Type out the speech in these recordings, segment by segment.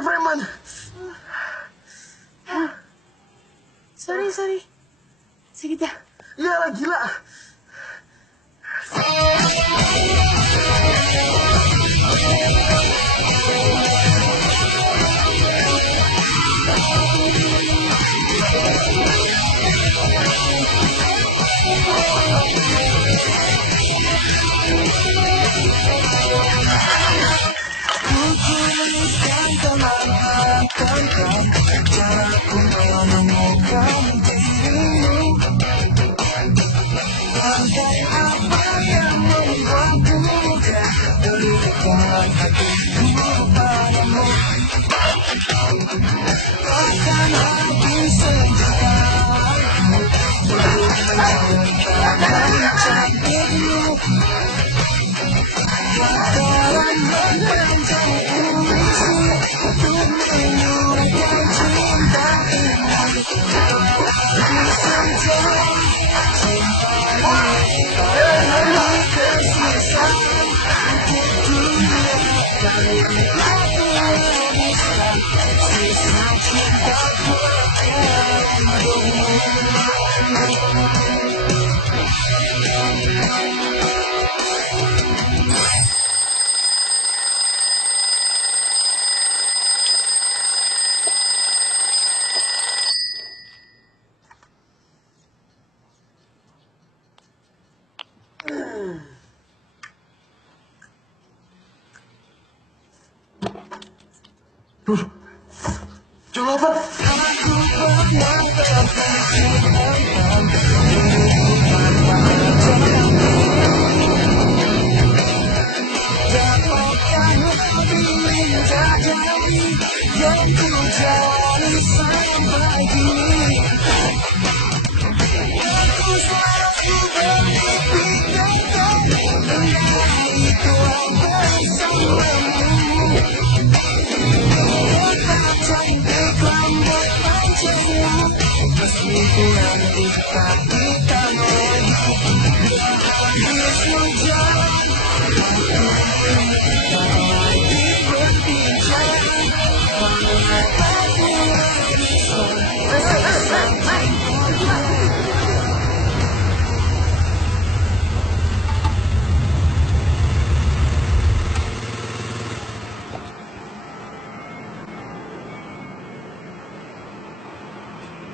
dikejar preman. Sorry. Sakit ya? Iyalah, gila. Coba.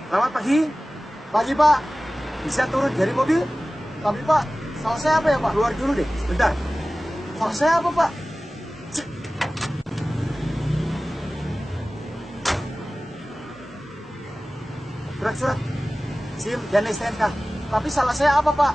Selamat pagi. Pagi, Pak. Bisa turun dari mobil? Tapi, Pak, salah saya apa ya, Pak? Keluar dulu deh, sebentar. Salah saya apa, Pak? Surat-surat. SIM dan STNK. Tapi salah saya apa, Pak?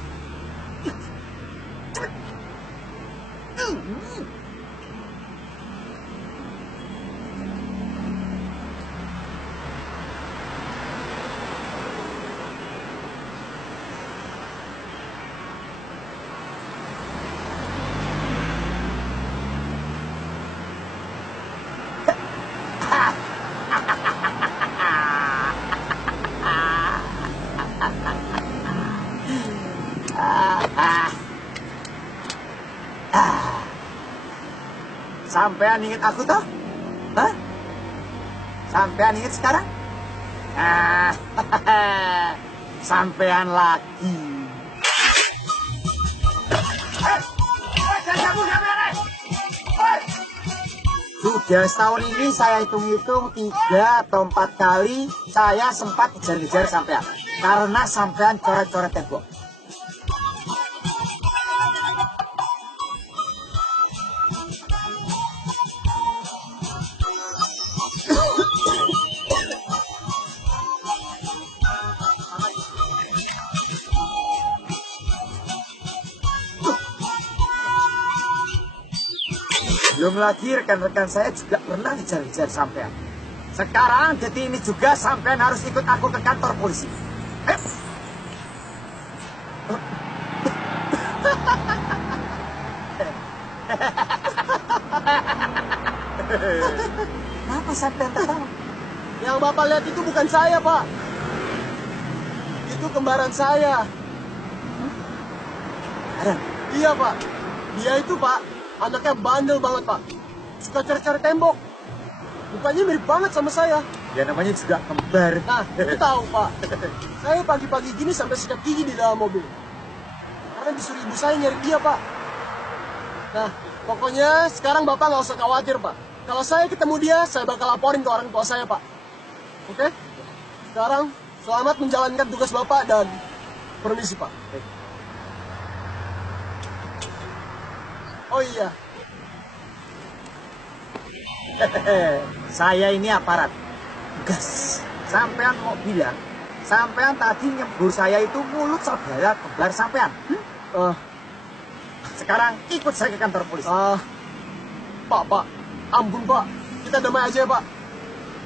Sampean inget aku toh? Hah? Sampean inget sekarang? Sampean lagi. Sudah setahun ini saya hitung-hitung 3 atau 4 kali saya sempat kejar-kejar sampean. Karena sampean coret-coret tembok. Belum lagi rekan-rekan saya juga pernah dikejar-kejar sampean. Sekarang detik ini juga sampean harus ikut aku ke kantor polisi. Kenapa sampean tertawa? Yang Bapak lihat itu bukan saya, Pak. Itu kembaran saya. Ada? Iya, Pak. Dia itu, Pak, anaknya bandel banget, Pak. Suka cari-cari tembok. Mukanya mirip banget sama saya. Ya namanya juga kembar. Nah, aku tahu, Pak. Saya pagi-pagi gini sampai sikat gigi di dalam mobil. Karena disuruh ibu saya nyari dia, Pak. Nah, pokoknya sekarang Bapak nggak usah khawatir, Pak. Kalau saya ketemu dia, saya bakal laporin ke orang tua saya, Pak. Oke? Sekarang, selamat menjalankan tugas Bapak dan permisi, Pak. Oh iya, Saya ini aparat. Gas. Sampean mau bilang, sampean tadi nyembur saya itu mulut saudara kembar sampean. Sekarang ikut saya ke kantor polisi. Pak, ampun, Pak. Kita damai aja, Pak.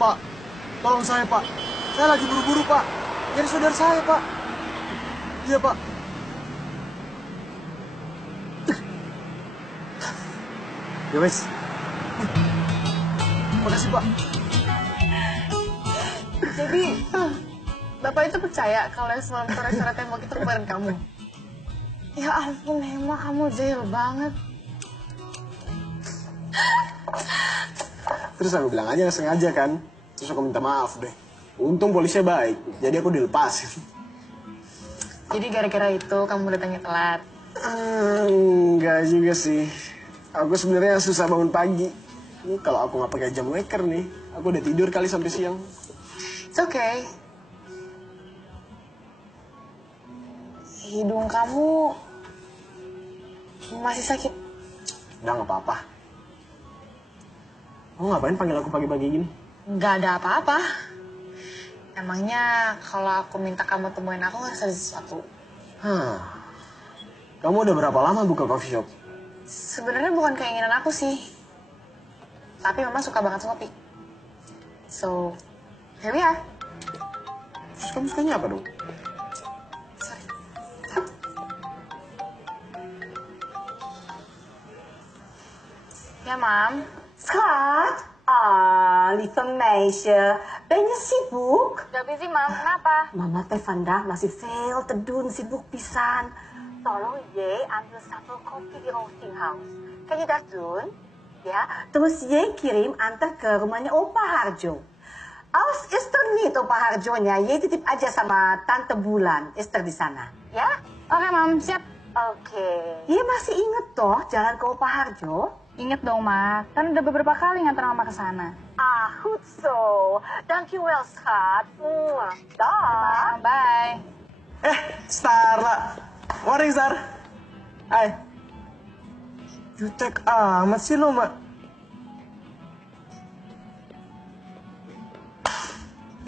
Pak, tolong saya, Pak. Saya lagi buru-buru, Pak. Nyari saudara saya, Pak. Iya, Pak. Ya wes. Makasih, Pak. Jadi, Bapak itu percaya kalau yang semalam coret-coret tembok itu kemarin kamu? Ya ampun, Hema, kamu jahil banget. Terus aku bilang aja nggak sengaja kan. Terus aku minta maaf deh. Untung polisinya baik, jadi aku dilepasin. Jadi gara-gara itu kamu datangnya telat? Enggak juga sih. Aku sebenarnya susah bangun pagi. Ini kalau aku nggak pakai jam waker nih, aku udah tidur kali sampai siang. It's okay. Hidung kamu masih sakit. Udah nggak apa-apa. Kamu ngapain panggil aku pagi-pagi gini? Nggak ada apa-apa. Emangnya kalau aku minta kamu temuin aku harus ada sesuatu? Kamu udah berapa lama buka coffee shop? Sebenarnya bukan keinginan aku sih. Tapi Mama suka banget ngopi. So, here we are. Terus kamu sukanya apa dong? Sorry. Ya, Mam. Scott, lieve meisje, ben je sibuk? Gak busy, Mam. Kenapa? Mama teh vandaag masih veel te doen, sibuk pisan. Tolong je ambil satu kopi di roasting house. Kan je dat doen? Ya, terus je kirim antar ke rumahnya Opa Harjo. Als is er niet Opa Harjonya, je titip aja sama Tante Bulan, is er di sana. Ya? Oke, Mam. Siap. Oke. Je masih inget toh jalan ke Opa Harjo? Ingat dong, Ma. Kan udah beberapa kali nganter Mama ke sana. Goed zo. Dankjewel, schat. Dag. Bye. Starla. Morning, Star. Hai. Jutek amat sih lo, Mbak.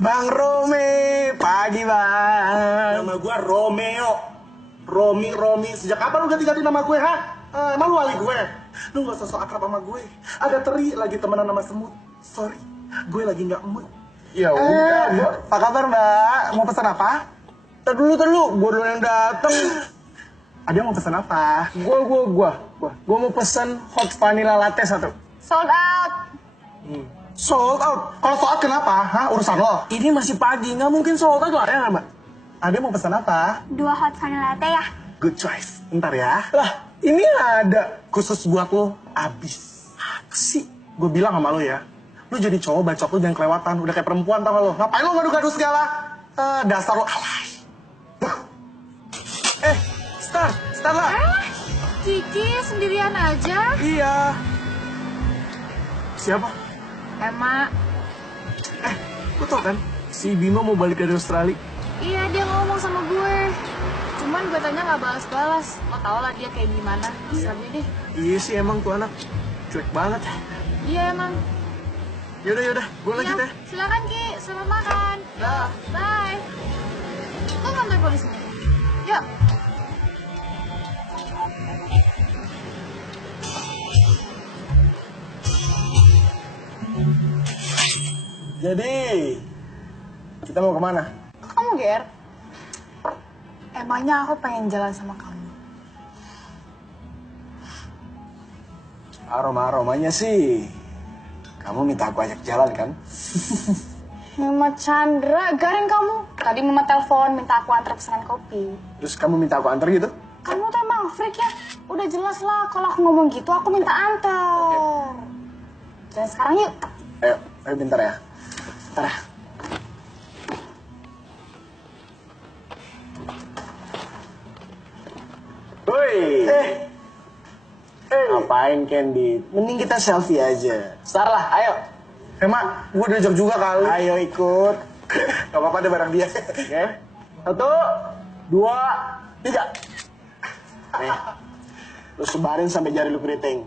Bang Rome, pagi, Bang. Nama gue Romeo. Romi. Sejak kapan lu ganti-ganti nama gue, ha? Emang lu wali gue? Lu gak usah so akrab sama gue. Ada Teri lagi temenan sama semut. Sorry, gue lagi gak mood. Ya udah, apa kabar, Mbak? Mau pesan apa? Tar dulu. Gue dulu yang dateng. Ada mau pesan apa? Gue mau pesan hot vanilla latte satu. Sold out. Sold out? Kalau sold out kenapa? Hah? Urusan lo? Ini masih pagi, nggak mungkin sold out. Ada nggak, Mbak? Ada mau pesan apa? 2 hot vanilla latte ya. Good choice. Ntar ya. Lah, ini ada khusus buat lo. Abis. Apa sih? Gue bilang sama lo ya. Lo jadi cowok bacot lo jangan kelewatan. Udah kayak perempuan tau gak lo? Ngapain lo ngadu-ngadu segala? Dasar lo alay. Star lah. Kiki sendirian aja. Iya. Siapa? Emma. Lo tau kan? Si Bima mau balik dari Australia. Iya, dia ngomong sama gue. Cuman gue tanya gak balas-balas. Lo tau lah dia kayak gimana. Serem deh. Iya sih emang tuh anak. Cuek banget. Iya emang. Yaudah. Gue lanjut ya. Silakan Ki, selamat makan. Dah. Bye. Lo kantor polisi. Yuk. Jadi, kita mau kemana? Kok kamu ger? Emangnya aku pengen jalan sama kamu. Aroma-aromanya sih, kamu minta aku ajak jalan kan? Mama Chandra, garing kamu. Tadi Mama telepon minta aku antar pesanan kopi. Terus kamu minta aku antar gitu? Kamu tuh emang freak ya? Udah jelas lah kalau aku ngomong gitu aku minta antar. Dan sekarang yuk. Ayo bentar ya. Bentar ya. Woi. Ngapain Candy? Mending kita selfie aja. Start lah, ayo. Mak, gue diajak juga kali. Ayo ikut. Gak apa-apa deh bareng dia. Oke. 1, 2, 3. Nih. Lu sebarin sampai jari lu keriting.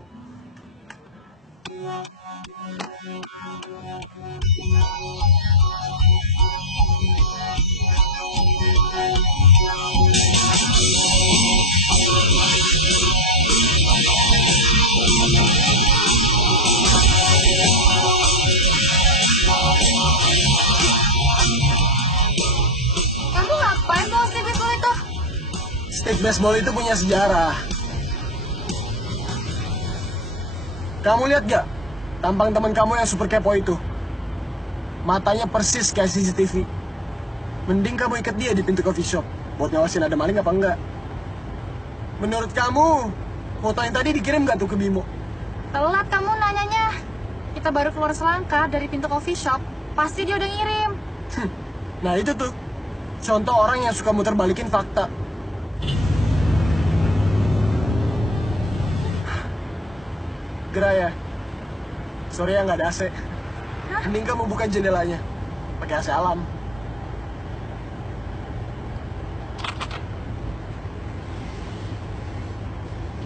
Kamu ngapain bawa stick baseball itu? Stick baseball itu punya sejarah. Kamu lihat gak tampang teman kamu yang super kepo itu? Matanya persis kayak CCTV. Mending kamu ikat dia di pintu coffee shop buat ngawasin ada maling apa enggak. Menurut kamu, foto yang tadi dikirim gak tuh ke Bimo? Telat kamu nanyanya. Kita baru keluar selangkah dari pintu coffee shop. Pasti dia udah ngirim. Nah itu tuh, contoh orang yang suka muter balikin fakta. Gerah ya? Sorry ya nggak ada AC. Mending kamu buka jendelanya. Pakai AC alam.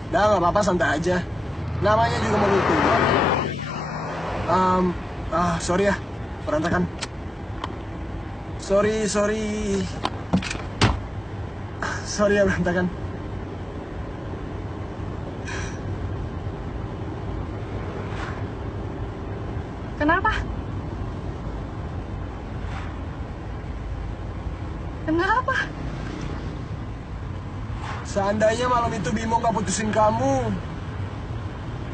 Nah nggak apa-apa, santai aja. Namanya juga mobil tua. Sorry ya, berantakan. Sorry ya berantakan. Kenapa? Kenapa? Seandainya malam itu Bimo nggak putusin kamu,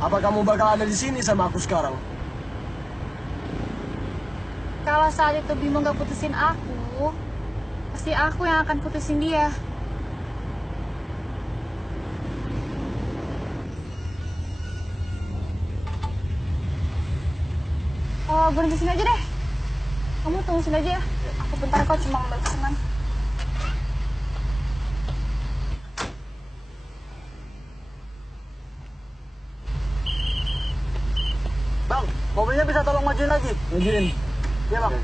apa kamu bakal ada di sini sama aku sekarang? Kalau saat itu Bimo gak putusin aku, pasti aku yang akan putusin dia. Oh, berhenti sini aja deh. Kamu tunggu sini aja ya. Aku bentar kok cuma ngambil pesanan. Bang, mobilnya bisa tolong majuin lagi? Majuin. Iya bang.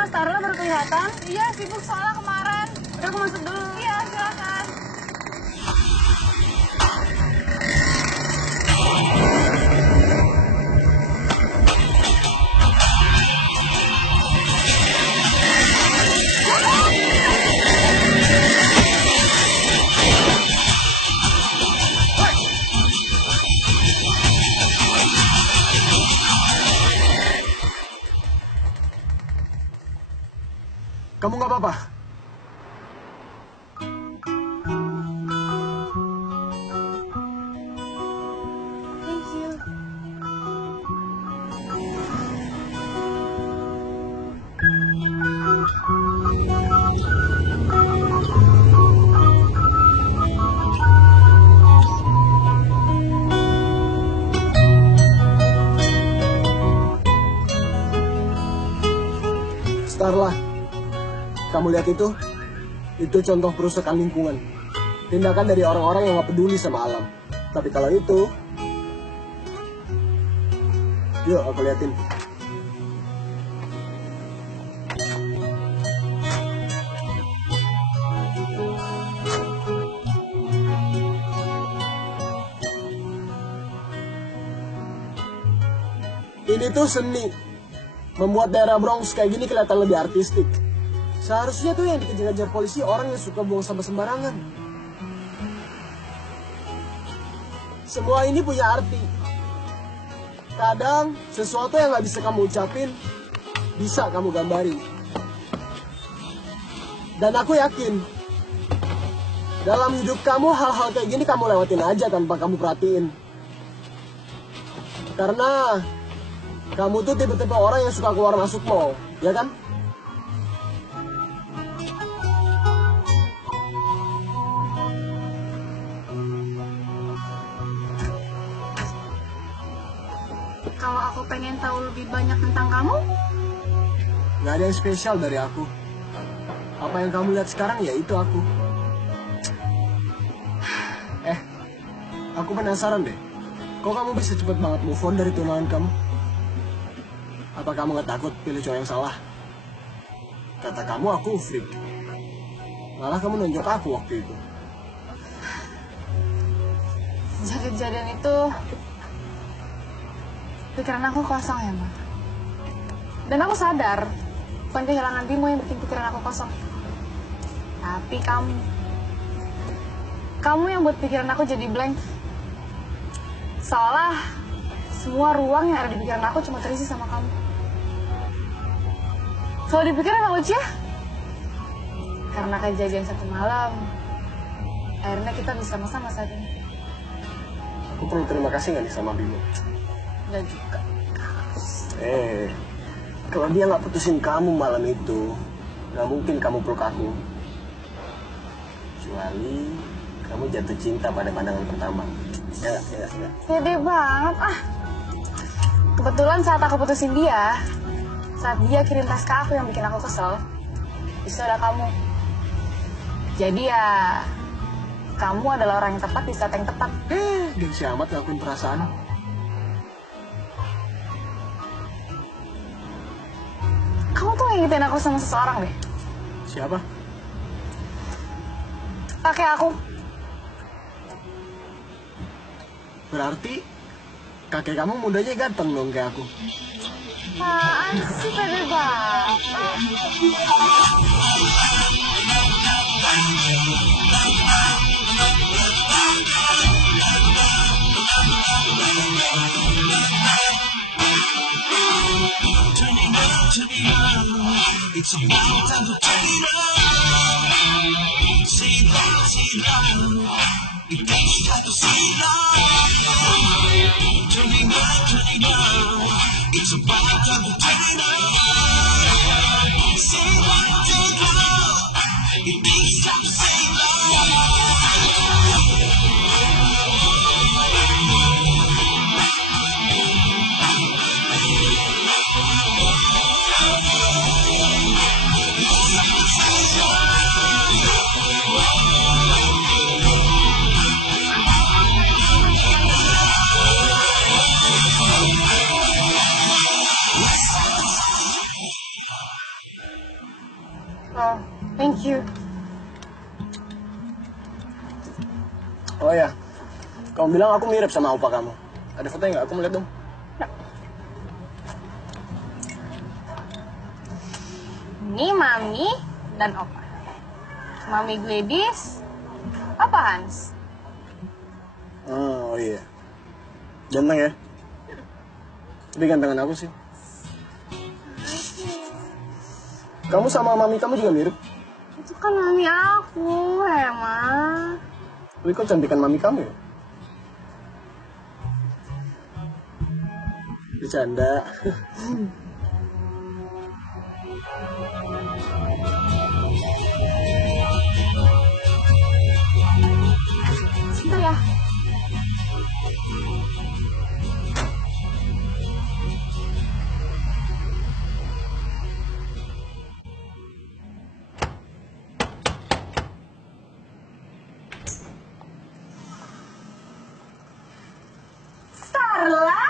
Mas Tarlo baru kelihatan. Iya, sibuk soalnya kemarin. Udah aku masuk dulu. Iya, silakan. Kamu nggak apa-apa? Thank you. Starla, kamu lihat itu? Itu contoh perusakan lingkungan. Tindakan dari orang-orang yang nggak peduli sama alam. Tapi kalau itu, yuk aku liatin. Ini tuh seni. Membuat daerah Bronx kayak gini kelihatan lebih artistik. Seharusnya tuh yang dikejar-kejar polisi orang yang suka buang sampah sembarangan. Semua ini punya arti. Kadang sesuatu yang gak bisa kamu ucapin, bisa kamu gambarin. Dan aku yakin, dalam hidup kamu hal-hal kayak gini kamu lewatin aja tanpa kamu perhatiin. Karena kamu tuh tipe-tipe orang yang suka keluar masuk mall, ya kan? Kalau aku pengen tahu lebih banyak tentang kamu, Gak ada yang spesial dari aku. Apa yang kamu lihat sekarang ya itu aku. Aku penasaran deh. Kok kamu bisa cepet banget move on dari tunangan kamu? Apa kamu gak takut pilih cowok yang salah? Kata kamu aku freak. Malah kamu nunjuk aku waktu itu. sejak kejadian itu, pikiran aku kosong ya, Ma. Dan aku sadar, bukan kehilangan Bimo yang bikin pikiran aku kosong. Tapi kamu. Kamu yang buat pikiran aku jadi blank. Seolah semua ruang yang ada di pikiran aku cuma terisi sama kamu. Kalau dipikir emang lucu ya? Karena kejadian satu malam, akhirnya kita bisa sama-sama saat ini. Aku perlu terima kasih gak nih sama Bimo? Dan juga. Kalau dia gak putusin kamu malam itu, gak mungkin kamu peluk aku. Kecuali kamu jatuh cinta pada pandangan pertama. Ya. Pede banget ah. Kebetulan saat aku putusin dia, saat dia kirim tas ke aku yang bikin aku kesel, itu ada kamu. Jadi ya, kamu adalah orang yang tepat di saat yang tepat. Gengsi amat ngakuin perasaan. Kamu tuh ngingetin aku sama seseorang deh. Siapa? Kakek aku. Berarti kakek kamu mudanya ganteng dong kayak aku. Apaan sih pede banget? Oh, thank you. Oh ya, kamu bilang aku mirip sama opa kamu. Ada fotonya nggak? Aku mau lihat dong. Ini Mami dan Opa. Mami Gladys, Opa Hans. Oh iya, ganteng ya. Tapi gantengan aku sih. Kamu sama mami kamu juga mirip. Itu kan mami aku, Hema. Tapi kok cantikan mami kamu ya? Bercanda. Sebentar ya. Starla?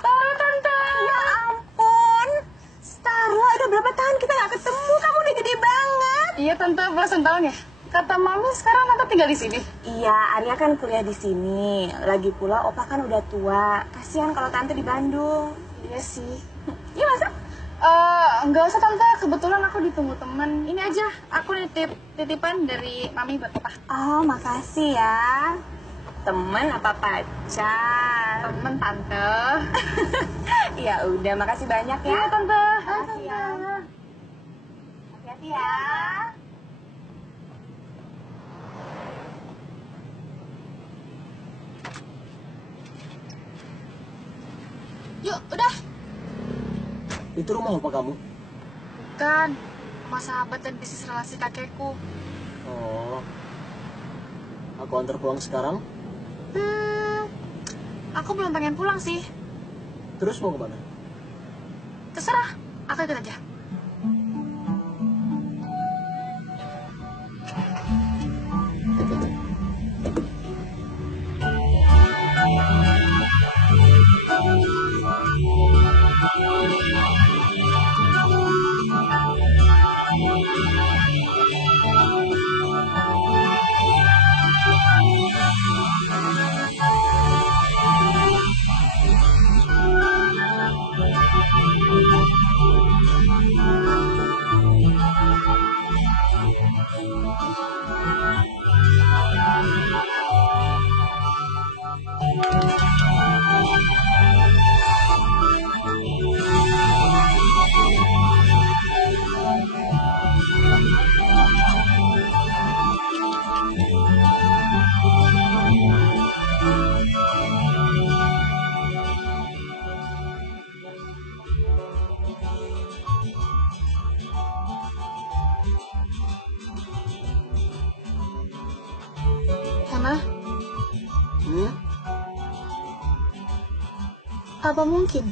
Tante. Ya ampun. Starla, udah berapa tahun kita gak ketemu? Kamu udah gede banget. Iya tante, belasan tahun ya. Kata mami sekarang tante tinggal di sini. Iya, Arya kan kuliah di sini. Lagi pula Opa kan udah tua. Kasihan kalau tante di Bandung. Iya sih. Iya masa? Enggak usah tante, kebetulan aku ditunggu teman. Ini aja, aku titipan dari mami buat papa. Oh, makasih ya. Temen apa pacar? Temen tante. Ya udah, makasih banyak ya. Iya tante. Makasih ya. Hati-hati ya. Yuk, udah. Itu rumah bapak kamu? Bukan. Rumah sahabat dan bisnis relasi kakekku. Oh. Aku antar pulang sekarang. Aku belum pengen pulang sih. Terus mau kemana? Terserah. Aku ikut aja. Hana, apa mungkin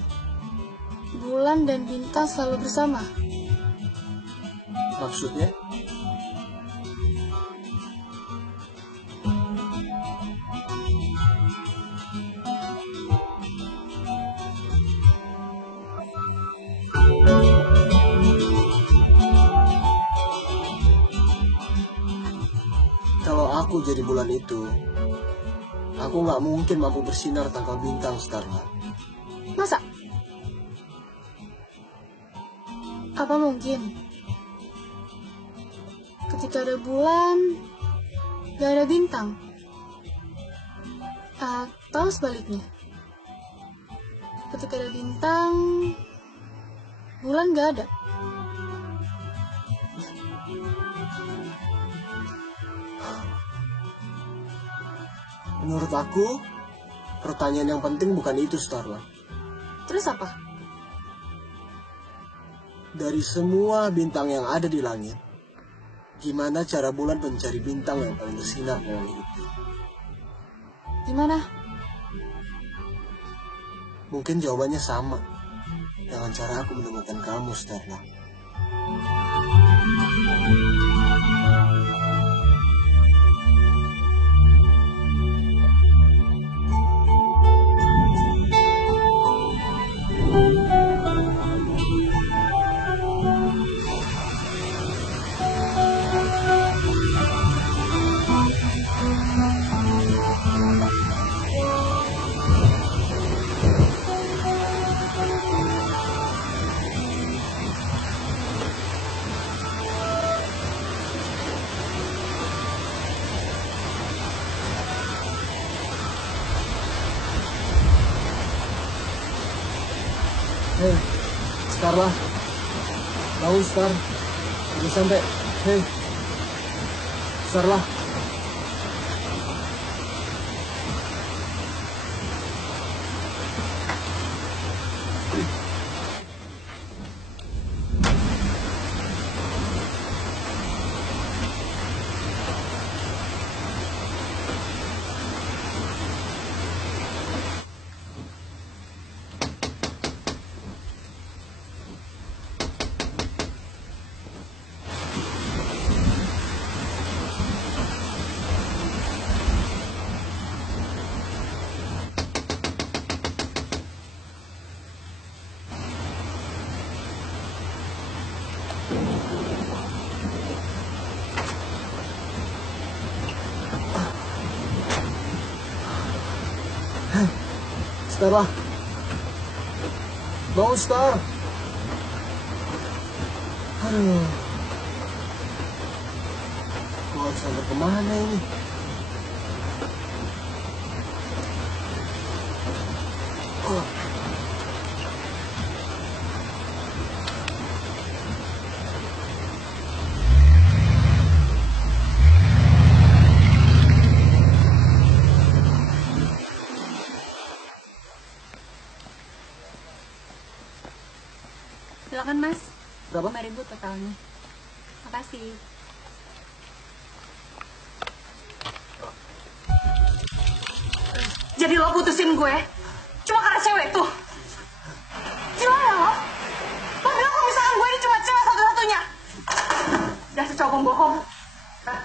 bulan dan bintang selalu bersama? Maksudnya? Kalau aku jadi bulan itu, aku nggak mungkin mampu bersinar tanpa bintang, Starla. Masa? Apa mungkin ketika ada bulan, gak ada bintang? Atau sebaliknya? Ketika ada bintang, bulan gak ada? Menurut aku, pertanyaan yang penting bukan itu, Starla. Terus apa? Dari semua bintang yang ada di langit, gimana cara bulan mencari bintang yang paling bersinar dalam hidupnya? Gimana? Mungkin jawabannya sama dengan cara aku menemukan kamu, Starla. Hei, Starla. Bangun, Star. Udah sampai. Hei, Starla. Starla. Bangun, Star. Aduh. Gua harus sampai kemana ini? Oh. Berapa? 5.000 totalnya. Makasih. Jadi lo putusin gue cuma karena cewek tuh? Gimana lo? Lo bilang kalau misalkan gue ini cuma cewek satu-satunya. Dasar cowok pembohong. Mbak.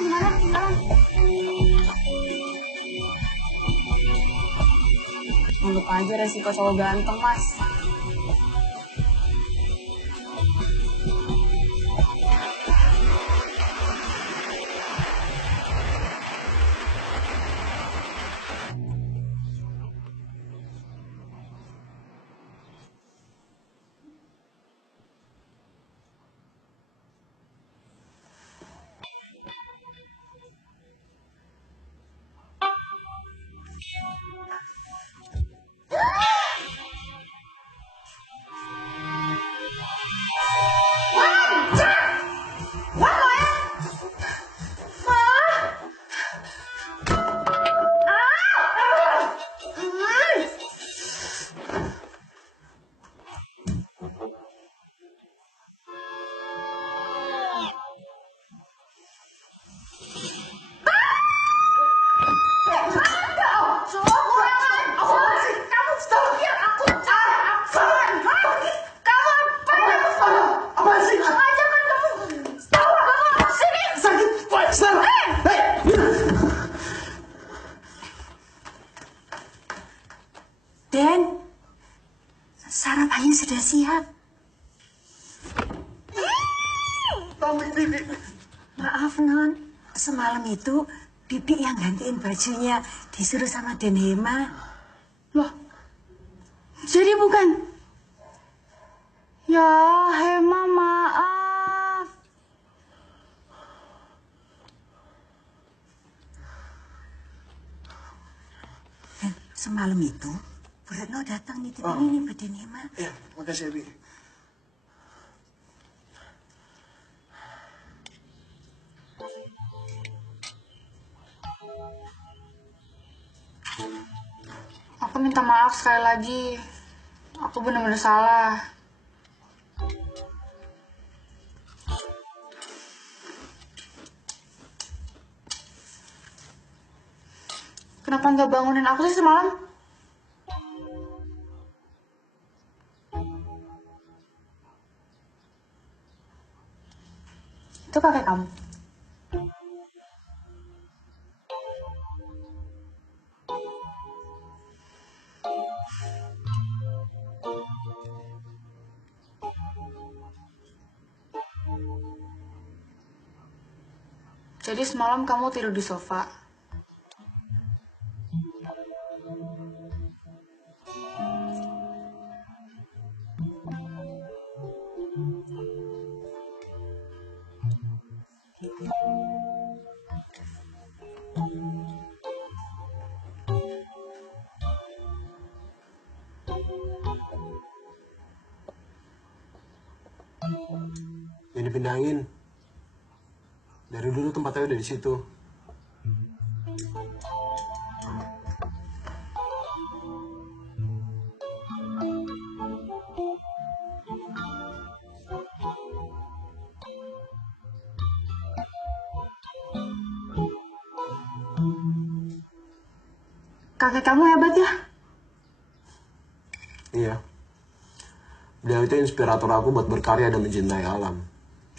Gimana? Anggap aja resiko cowok ganteng, Mas. Den, sarapannya sudah siap. Maaf Non, semalam itu Bibi yang gantiin bajunya disuruh sama Den Hema. Loh, jadi bukan? Ya, Hema maaf. Dan semalam itu Bu Retno datang nitipin ini buat Den Hema. Iya, makasih ya, Bi. Aku minta maaf sekali lagi. Aku benar-benar salah. Kenapa nggak bangunin aku sih semalam? Itu kakek kamu. Jadi semalam kamu tidur di sofa. Yang dipindahin. Dari dulu tempatnya udah di situ. Kakek kamu hebat ya? Iya. Beliau itu inspirator aku buat berkarya dan mencintai alam.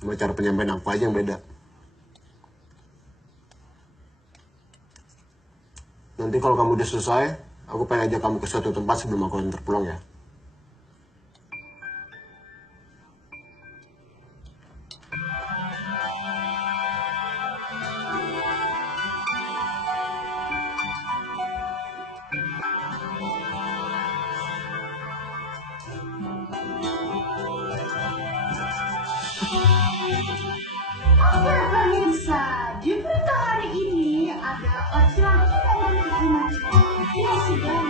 Cuma cara penyampaian aku aja yang beda. Nanti kalau kamu udah selesai, aku pengen ajak kamu ke suatu tempat sebelum aku antar pulang ya. Oke pemirsa, di berita hari ini ada laki-laki namanya Ahmad. Dia sedang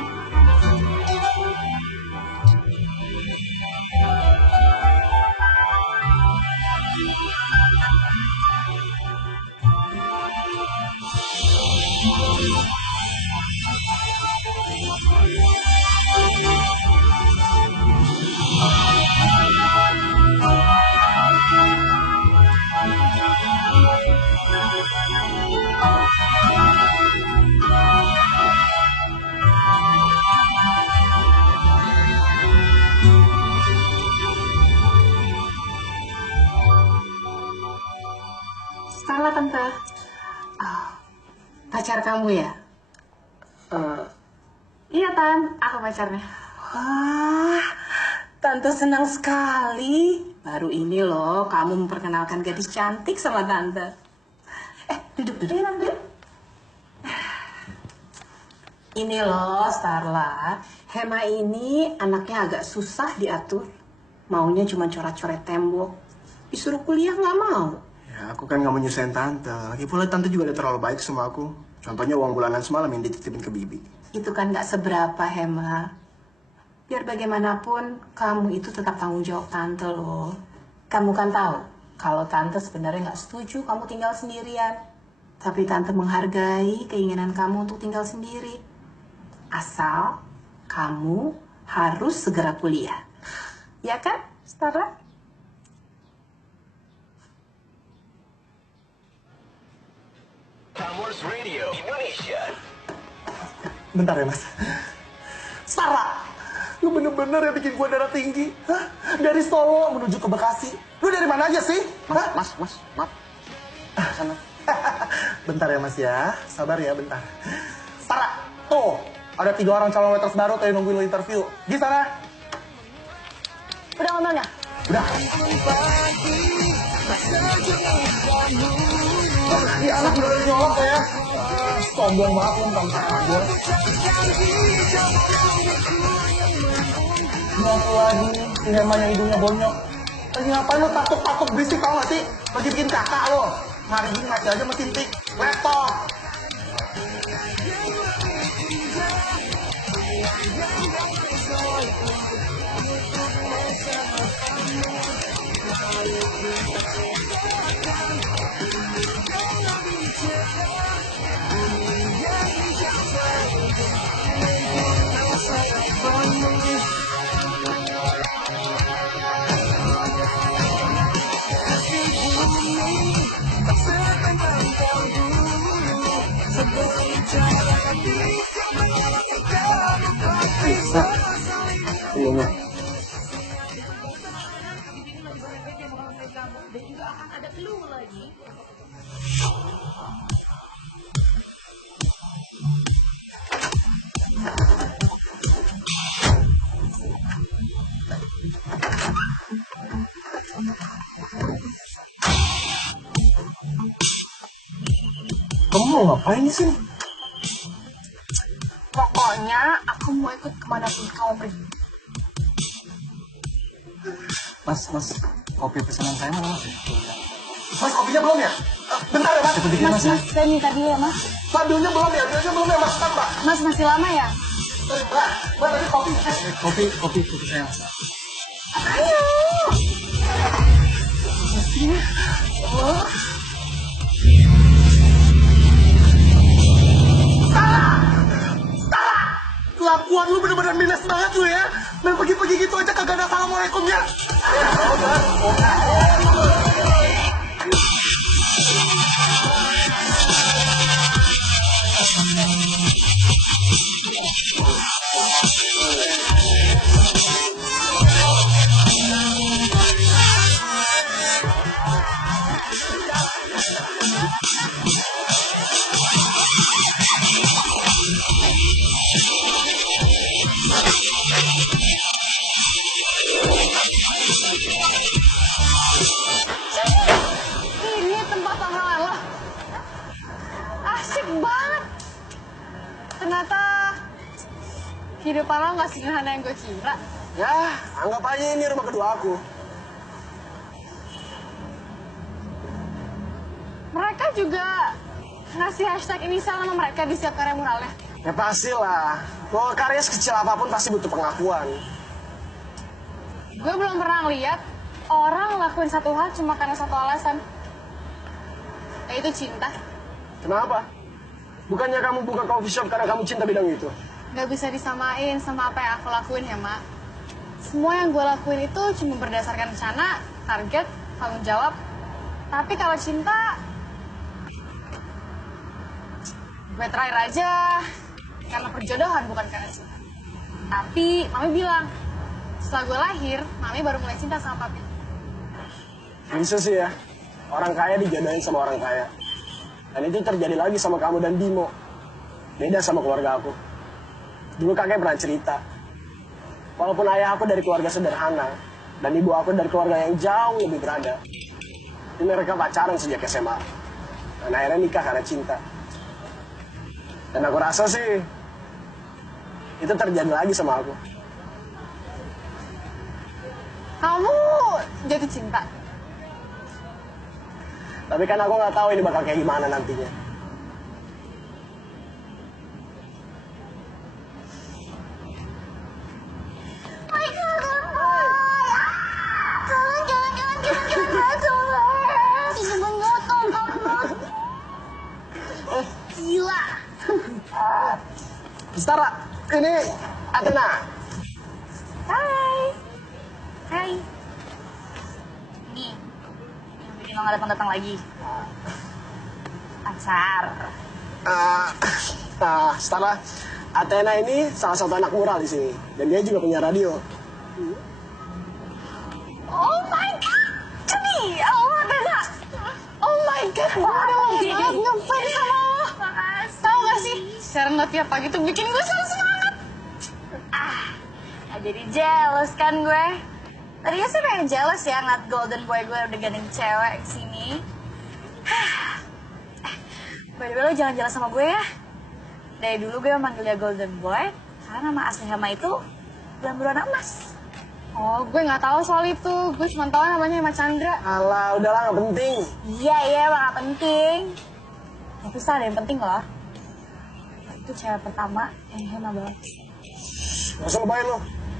Salah tante. Oh, pacar kamu ya? Iya Tan, aku pacarnya. Wah, Tante senang sekali. Baru ini loh kamu memperkenalkan gadis cantik sama Tante. Duduk. Iya, Tante. Ini loh, Starla. Hema ini anaknya agak susah diatur. Maunya cuma coret-coret tembok. Disuruh kuliah nggak mau. Ya, aku kan nggak mau nyusahin tante. Lagi pula tante juga udah terlalu baik sama aku. Contohnya uang bulanan semalam yang dititipin ke Bibi. Itu kan nggak seberapa, Hema. Biar bagaimanapun, kamu itu tetap tanggung jawab Tante loh. Kamu kan tahu, kalau Tante sebenarnya nggak setuju kamu tinggal sendirian. Tapi Tante menghargai keinginan kamu untuk tinggal sendiri. Asal kamu harus segera kuliah. Ya kan, Starla? Kamus Radio Indonesia. Bentar ya, Mas. Sarah, lu bener-bener yang bikin gua darah tinggi. Hah? Dari Solo menuju ke Bekasi. Lu dari mana aja sih? Hah? Mas, maaf. Sana. Bentar ya, Mas ya. Sabar ya, bentar. Sarah, tuh. Ada 3 orang calon waiters baru tuh yang nungguin lu interview. Di sana. Udah ngomongnya? Udah. Ini anak udah nyolong tuh ya. Sombong banget lu tentang gue. Nyolong lagi, si Hema yang hidungnya bonyok. Lagi ngapain lu takut berisik tau gak sih? Lagi bikin kakak lo. Hari ini masih aja mesin tik. Laptop. Kamu mau ngapain di sini? Pokoknya aku mau ikut kemanapun kamu pergi. Mas, kopi pesanan saya mana mas? Mas, kopinya belum ya? Bentar ya, Mas. Cepet dikit mas ya. Saya minta dulu ya mas. Sambilnya belum ya? Bilnya belum ya, Mas? Mbak. Mas masih lama ya? Mbak, tadi kopi. Kopi saya mas. Kelakuan lu bener-bener minus banget lu ya. Main pergi-pergi gitu aja kagak ada assalamualaikumnya. Ini tempat pahlawan lo. Asik banget. Ternyata kehidupan lo nggak sederhana yang gue kira. Ya, anggap aja ini rumah kedua aku. Mereka juga ngasih hashtag inisial nama mereka di setiap karya muralnya. Ya pastilah. Mau karya sekecil apapun pasti butuh pengakuan. Gue belum pernah lihat orang ngelakuin satu hal cuma karena satu alasan. Yaitu cinta. Kenapa? Bukannya kamu buka coffee shop karena kamu cinta bidang itu? Gak bisa disamain sama apa yang aku lakuin ya, Mak. Semua yang gue lakuin itu cuma berdasarkan rencana, target, tanggung jawab. Tapi kalau cinta, gue terakhir aja karena perjodohan bukan karena cinta. Tapi Mami bilang, setelah gue lahir, Mami baru mulai cinta sama Papi. Bisa sih ya. Orang kaya dijodohin sama orang kaya. Dan itu terjadi lagi sama kamu dan Bimo. Beda sama keluarga aku. Dulu kakek pernah cerita. Walaupun ayah aku dari keluarga sederhana, dan ibu aku dari keluarga yang jauh lebih berada. Tapi mereka pacaran sejak SMA. Dan akhirnya nikah karena cinta. Dan aku rasa sih, itu terjadi lagi sama aku. Kamu jatuh cinta? Tapi kan aku nggak tahu ini bakal kayak gimana nantinya. Gila. Setara, ini Athena. Hai. Hai. Nih, yang bikin lo gak datang-datang lagi. Pacar. Setara, Athena ini salah satu anak mural di sini, dan dia juga punya radio. Oh my god. Cumi. Oh Athena. Oh my god. Gue udah lama banget ngefans sama lo. Tau gak sih? Siaran lo tiap pagi tuh bikin gue selalu semangat. Jadi jealous kan gue. Tadinya sih pengen jealous ya ngeliat golden boy gue udah gandeng cewek kesini. By the way lo jangan jealous sama gue ya. Dari dulu gue manggil dia golden boy karena nama asli Hama itu bulan berwarna emas. Oh, gue nggak tahu soal itu. Gue cuma tahu namanya Mas Chandra. Alah, udahlah nggak penting. Iya, emang gak penting. Tapi ada yang penting loh. Itu cewek pertama yang Hema banget. Gak usah lebayin lo.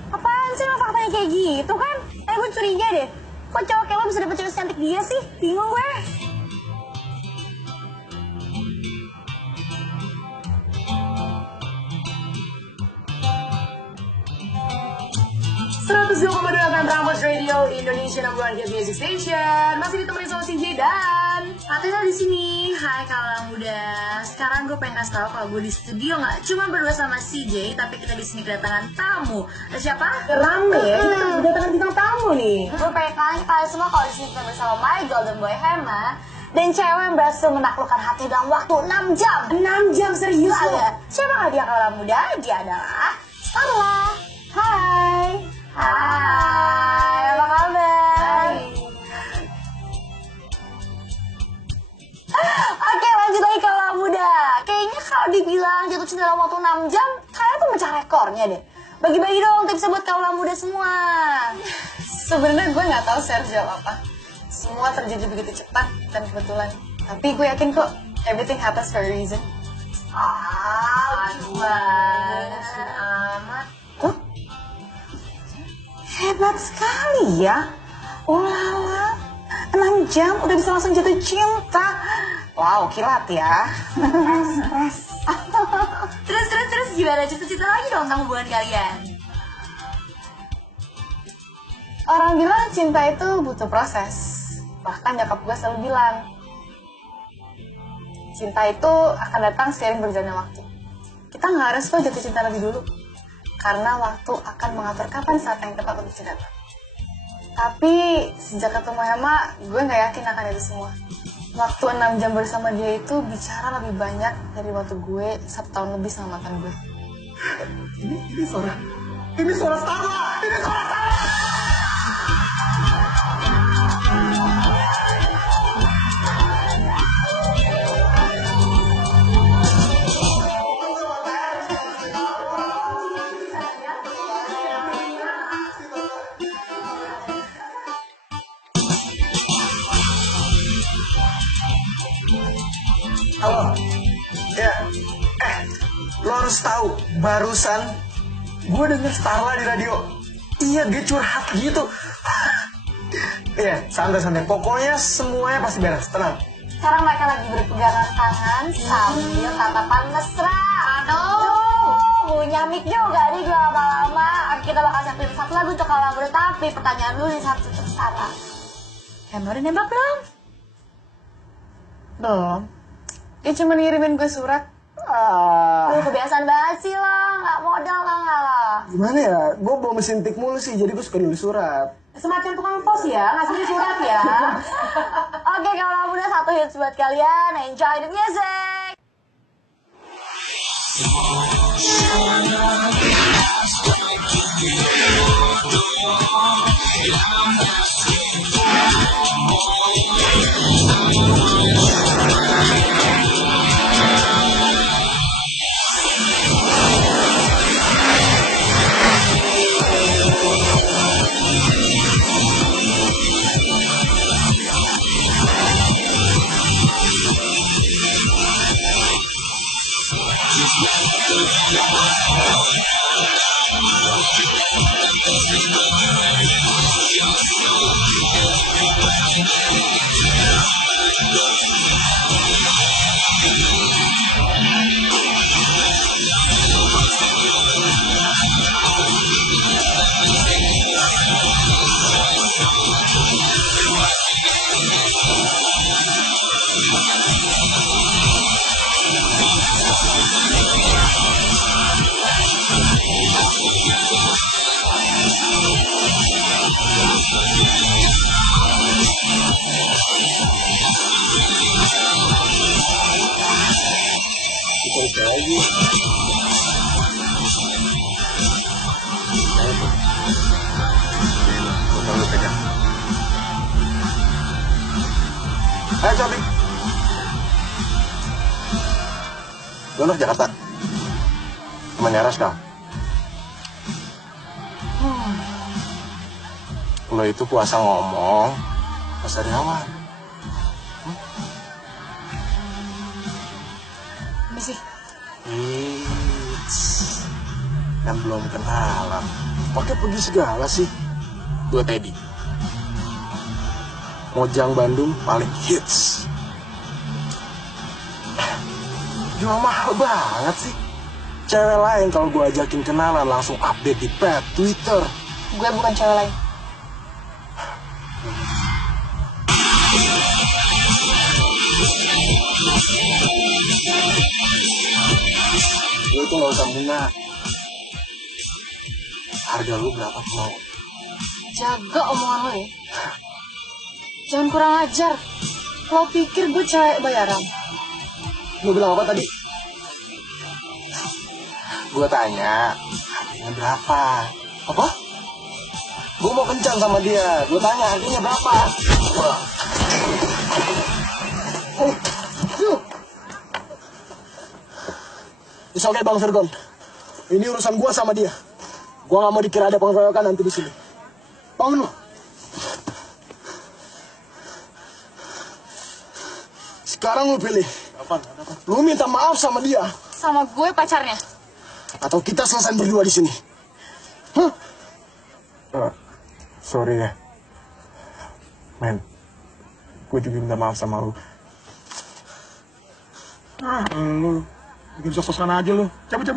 Apaan sih lo faktanya kayak gitu kan? Gue curiga deh. Kok cowok kayak lo bisa dapet cewek cantik dia sih? Bingung gue. Prambors Radio Indonesia #1 Hit Music Station. Masih ditemani sama CJ dan Athena di sini. Hai kawan muda. Sekarang gue pengen kasih tau kalau gue di studio nggak cuma berdua sama CJ, tapi kita di sini kedatangan tamu. Ada siapa? rame ya, kita kedatangan bintang tamu nih. Gue pengen kenalin kalian semua kalau di sini kita bersama my golden boy Hema dan cewek yang berhasil menaklukkan hati dalam waktu 6 jam. 6 jam serius Gila loh. ya. Siapa nggak dia kawan muda? Dia adalah Starla. Hai. Hai. Apa kabar? Oke, lanjut lagi kawan muda. Kayaknya kalau dibilang jatuh cinta dalam waktu 6 jam, kalian tuh mecah rekornya deh. Bagi-bagi dong tipsnya buat kawan muda semua. Sebenarnya gue nggak tahu sih harus jawab apa. Semua terjadi begitu cepat dan kebetulan. Tapi gue yakin kok everything happens for a reason. Amat. Hebat sekali ya. Ulala, 6 jam udah bisa langsung jatuh cinta. Wow, kilat ya. Terus gimana? Cerita-cerita lagi dong tentang hubungan kalian. Orang bilang cinta itu butuh proses. Bahkan nyokap gue selalu bilang, cinta itu akan datang seiring berjalannya waktu. Kita nggak harus tuh jatuh cinta lebih dulu. Karena waktu akan mengatur kapan saat yang tepat untuk datang. Tapi sejak ketemu Hema, gue nggak yakin akan itu semua. Waktu 6 jam bersama dia itu bicara lebih banyak dari waktu gue 1 tahun lebih sama mantan gue. Ini suara Starla. Ini suara Starla. Halo. Ya. Lo harus tahu, barusan gue denger Starla di radio. Iya, dia curhat gitu. Iya, santai-santai. Pokoknya semuanya pasti beres. Tenang. Sekarang mereka lagi berpegangan tangan sambil tatapan mesra. Aduh, nyamik juga nih gue lama-lama. Kita bakal siapin satu lagu untuk kawan muda, tapi pertanyaan dulu nih satu tersalah. Hema udah nembak belum? Belum. Dia cuma ngirimin gue surat. Lu kebiasaan banget sih lo, nggak modal nggak lo? Gimana ya? Gue bawa mesin tik mulu sih, jadi gue suka nulis surat. Semacam tukang pos ya, ngasih surat ya. Oke, kalau satu hits buat kalian. Enjoy the music. Ayo Cobi. Lu anak Jakarta? Temannya Raska? Lo itu puasa ngomong pas dari awal. Ini sih. Kan belum kenalan. Pakai pergi segala sih. Gue Teddy. Mojang Bandung paling hits. Jual mahal banget sih. Cewek lain kalau gue ajakin kenalan langsung update di pet Twitter. Gue bukan cewek lain. Gue tuh gak usah bunga. Harga lu berapa mau? Jaga omongan lo ya. Jangan kurang ajar. Lo pikir gue cewek bayaran? Lu bilang apa tadi? Gue tanya, harganya berapa? Apa? Gue mau kencan sama dia. Gue tanya harganya berapa? It's okay Bang Virgon. Ini urusan gue sama dia. Gue gak mau dikira ada pengeroyokan nanti di sini. Bangun lo. Sekarang lu pilih. Lu minta maaf sama dia. Sama gue pacarnya. Atau kita selesai berdua di sini. Hah? Sorry ya. Men. Gue juga minta maaf sama lu. Lu. Bikin sos-sosan aja lu. Cabut.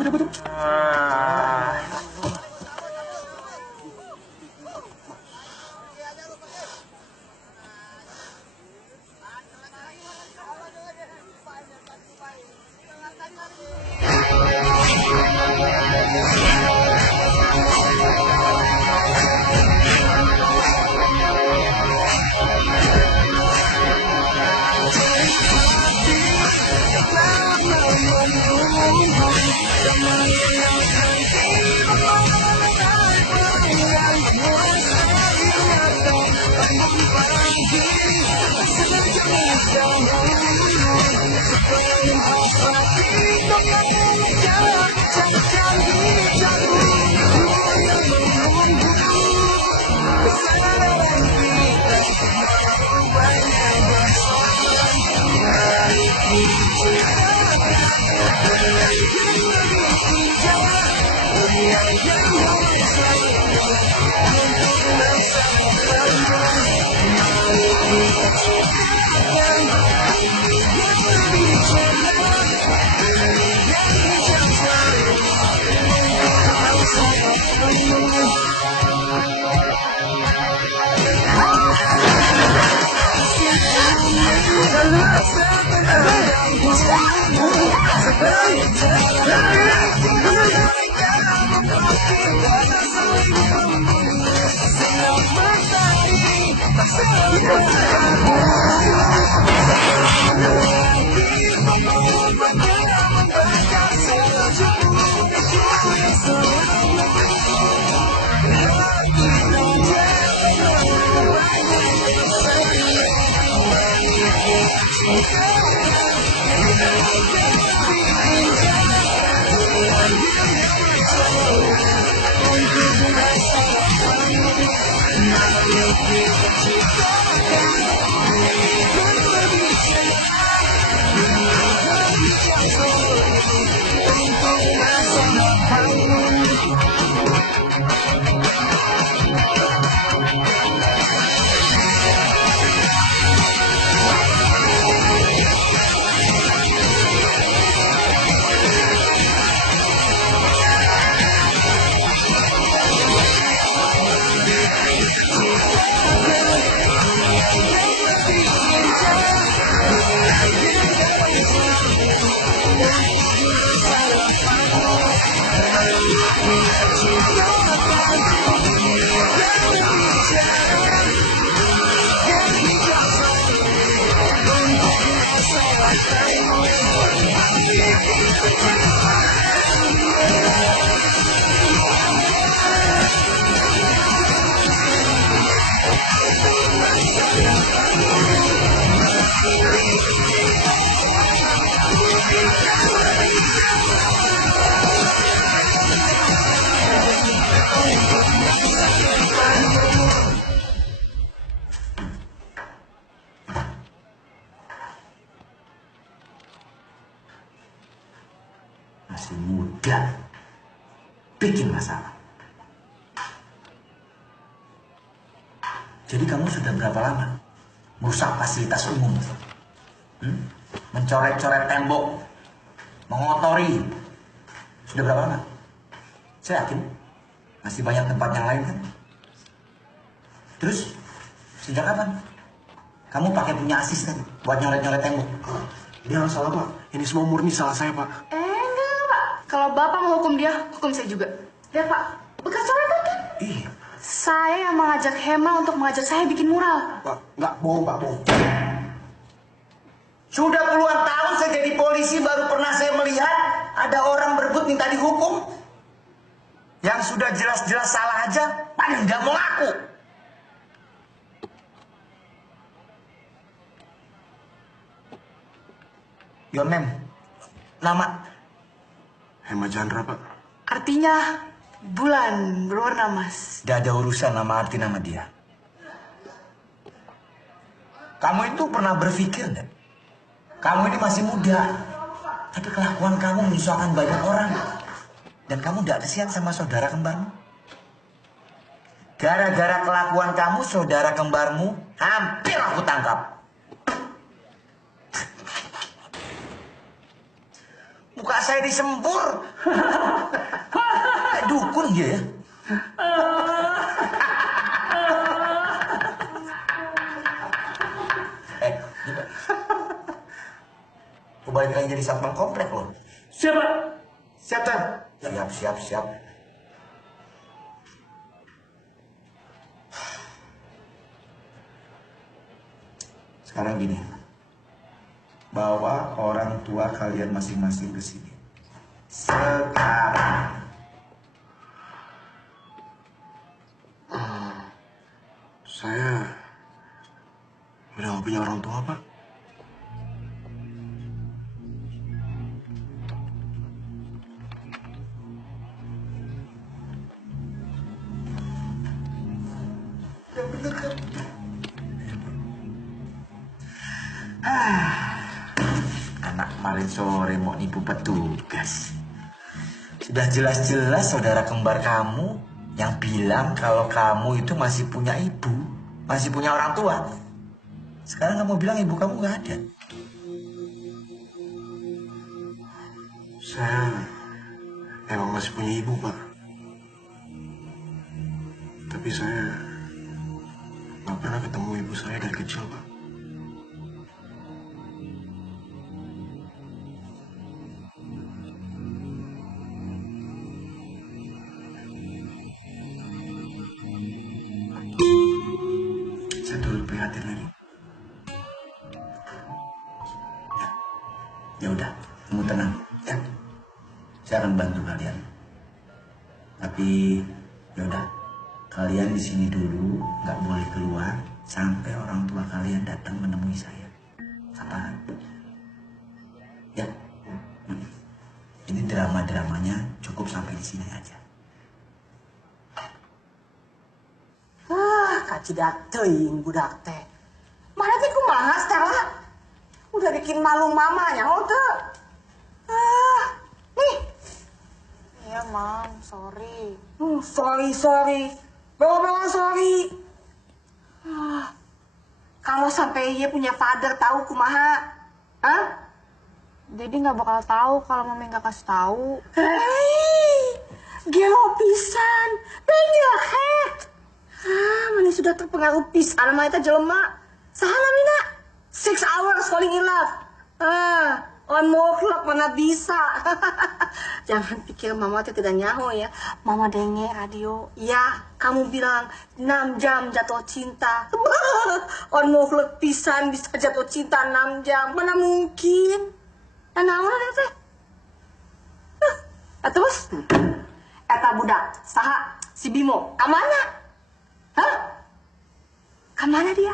Let's go. Masih muda, bikin masalah. Jadi kamu sudah berapa lama merusak fasilitas umum? Mencoret-coret tembok, mengotori. Sudah berapa lama? Saya yakin masih banyak tempat yang lain kan? Terus, sejak kapan kamu pakai punya asisten buat nyoret-nyoret tembok? Dia nggak salah, Pak. Ini semua murni salah saya, Pak. Enggak, Pak. Kalau Bapak mau hukum dia, hukum saya juga. Lihat, Pak. Bekas coretan kan? Iya. Saya yang mengajak Hema untuk mengajak saya bikin mural. Pak, nggak bohong, Pak, bohong. Sudah puluhan tahun saya jadi polisi, baru pernah saya melihat ada orang berebut minta dihukum. Yang sudah jelas-jelas salah aja, pada nggak mau ngaku. Your name, nama? Hema Chandra, Pak. Artinya bulan berwarna emas. Gak ada urusan nama arti nama dia. Kamu itu pernah berpikir nggak? Kamu ini masih muda, tapi kelakuan kamu menyusahkan banyak orang. Dan kamu gak kasihan sama saudara kembarmu? Gara-gara kelakuan kamu, saudara kembarmu hampir aku tangkap. Muka saya disembur. Kayak dukun dia ya. Aku balik lagi jadi satpam komplek loh. Siapa? Siapa? Siap. Sekarang gini. Bawa orang tua kalian masing-masing ke sini. Sekarang. Saya udah nggak punya orang tua, Pak. Anak kemarin sore mau nipu petugas. Sudah jelas-jelas saudara kembar kamu yang bilang kalau kamu itu masih punya ibu, masih punya orang tua. Sekarang kamu bilang ibu kamu gak ada. Saya emang masih punya ibu, Pak. Tapi saya nggak pernah ketemu ibu saya dari kecil, Pak. Saya turut prihatin lagi. Ya udah, kamu tenang ya. Saya akan bantu kalian. Tapi ya udah, kalian di sini dulu, nggak boleh keluar sampai orang tua kalian datang menemui saya. Apa? Ya. Ini drama-dramanya cukup sampai di sini aja. Kacidak teuing budak teh. Mana teh kumaha Stella? Udah bikin malu mamanya teu. Nih. Iya, Mam. Sorry. Sorry. Bawa sorry. Kalau sampai dia punya father tahu kumaha? Jadi nggak bakal tahu kalau Mami nggak kasih tahu. Hei, gelo pisan. Pengen hek. Mana sudah terpengaruh pisan sama eta jelema. Sahala mina? 6 hours falling in love. On more clock mana bisa. Jangan pikir mama teh tidak nyaho ya. Mama denge radio. Ya, kamu bilang 6 jam jatuh cinta. On more clock pisan bisa jatuh cinta 6 jam. Mana mungkin? Naon ada teh? Terus? Eta budak, saha? Si Bimo, kamana? Kamana dia?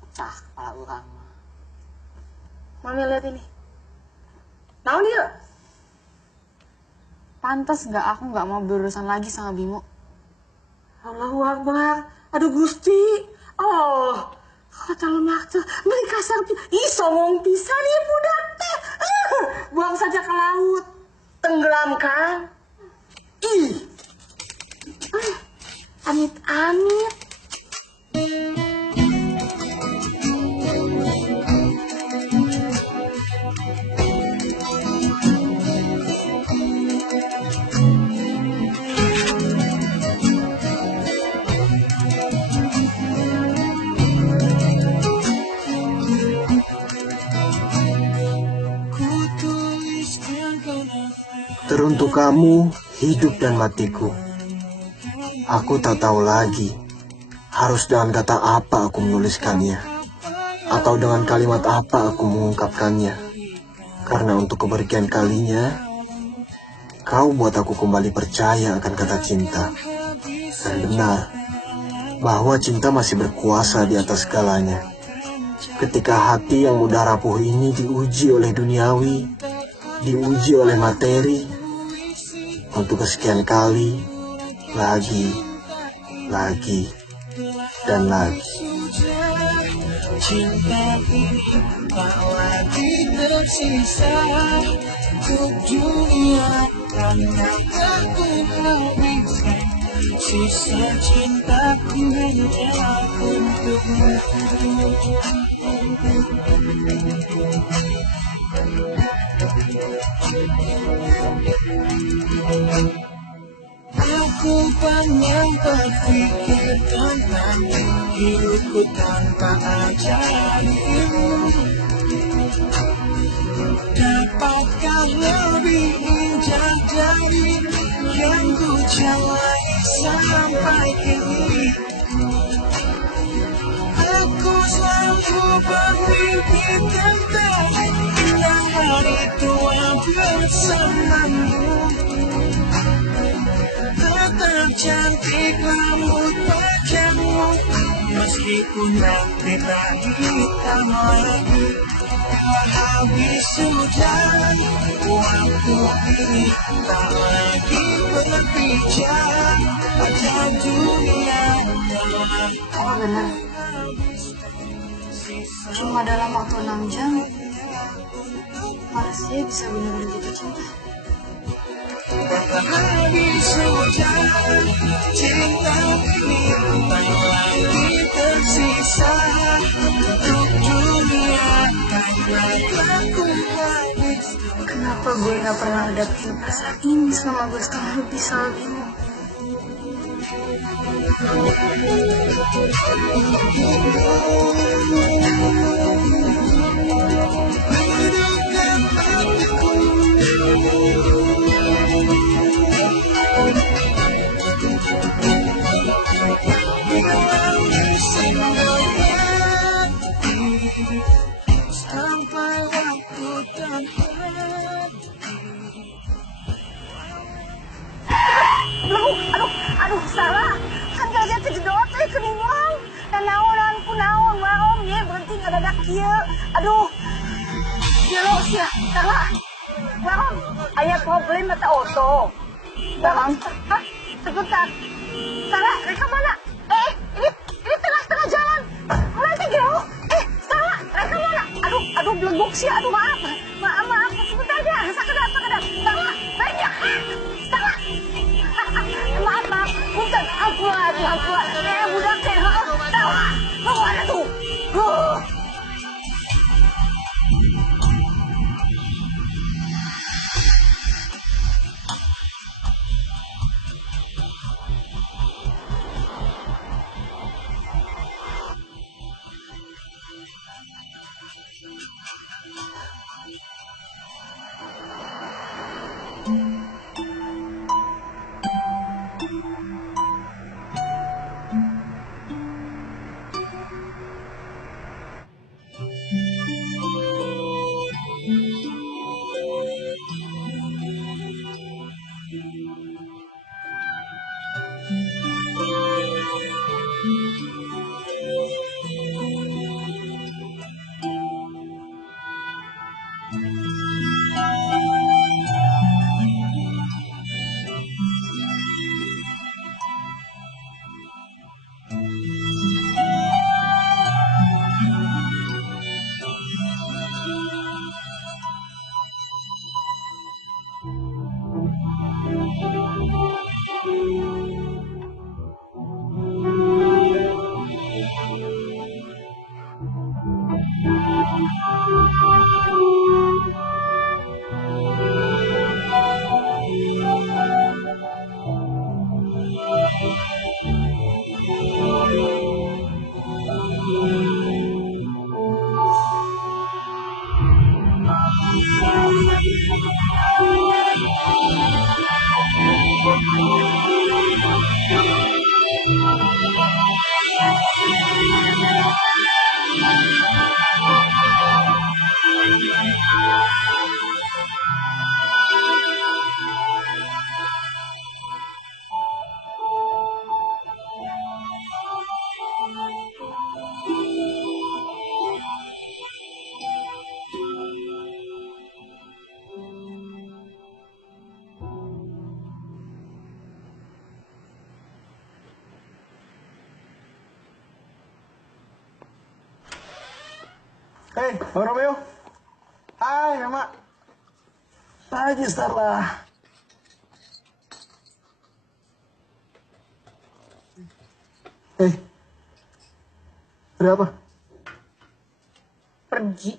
Pecah kepala orang. Mami lihat ini. Naon dia? Pantas nggak aku nggak mau berurusan lagi sama Bimo. Allahu Akbar. Aduh Gusti. Oh, kata lemak tuh. Beri kasar. Ih, songong pisan nih budak teh. Buang saja ke laut. Tenggelamkan. Ih. Amit-amit. Teruntuk kamu, hidup dan matiku. Aku tak tahu lagi harus dengan kata apa aku menuliskannya, atau dengan kalimat apa aku mengungkapkannya. Karena untuk keberkian kalinya, kau buat aku kembali percaya akan kata cinta. Dan benar, bahwa cinta masih berkuasa di atas segalanya. Ketika hati yang mudah rapuh ini diuji oleh duniawi, diuji oleh materi, untuk kesekian kali, lagi, dan lagi. Cinta ini tak lagi tersisa untuk dunia, karena aku habiskan sisa cintaku hanya untukmu. Aku banyak berpikir tentang hidupku tanpa ajaibmu. Dapatkah lebih indah dari yang ku jalani sampai kini? Aku selalu bermimpi tentang indah hari tua bersamamu. Tetap cantik rambut panjangmu, meskipun nanti tak hitam lagi. Habis sudah waktu ini tak lagi berbicara pada dunia. Apa benar? Cuma dalam waktu 6 jam, manusia bisa benar-benar jatuh cinta. Habis sudah cinta ini tak lagi tersisa untuk dunia, karena aku habis. Kenapa gue gak pernah dapetin perasaan ini selama gue setahun lebih sama Bimo? Hidupkan hatiku, sampai waktu dan Aduh, salah. Kan gajah kejedot teh ke ninguang. Dan naon ku naon, mendadak kieu. Aduh. Kieu sia, Sarla. Naon? Aya problem eta oto. Bang, Hah? Sebentar. Sarla, mereka mana? Ini tengah-tengah jalan. Nanti gero. Sarla, mereka mana? Aduh, beleguk sih. Aduh, maaf. Sebentar ya. Sakedap. Sarla, banyak. Sarla. Maaf. Punten. Ampun. Budak teh. Sarla, mau ada tuh. Hei, Bang Romeo. Hai, Mama. Pagi, Starla. Hei. Ada apa? pergi.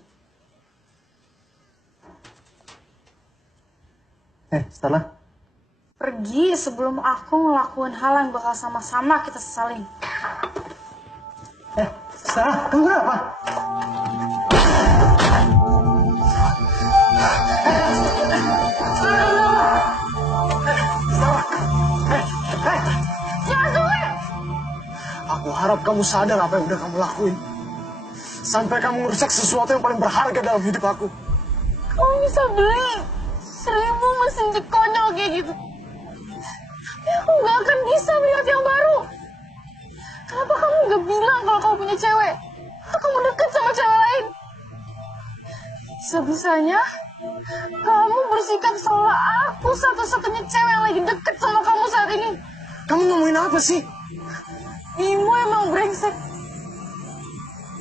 Starla. Pergi sebelum aku ngelakuin hal yang bakal sama-sama kita sesalin. Starla, kamu kenapa? Aku harap kamu sadar apa yang udah kamu lakuin. Sampai kamu merusak sesuatu yang paling berharga dalam hidup aku. Kamu bisa beli 1000 mesin jik konyol kayak gitu. Tapi aku gak akan bisa melihat yang baru. Kenapa kamu gak bilang kalau kamu punya cewek? Atau kamu deket sama cewek lain? Sebisanya kamu bersikap seolah aku satu-satunya cewek yang lagi deket sama kamu saat ini. Kamu ngomongin apa sih? Bimo emang brengsek.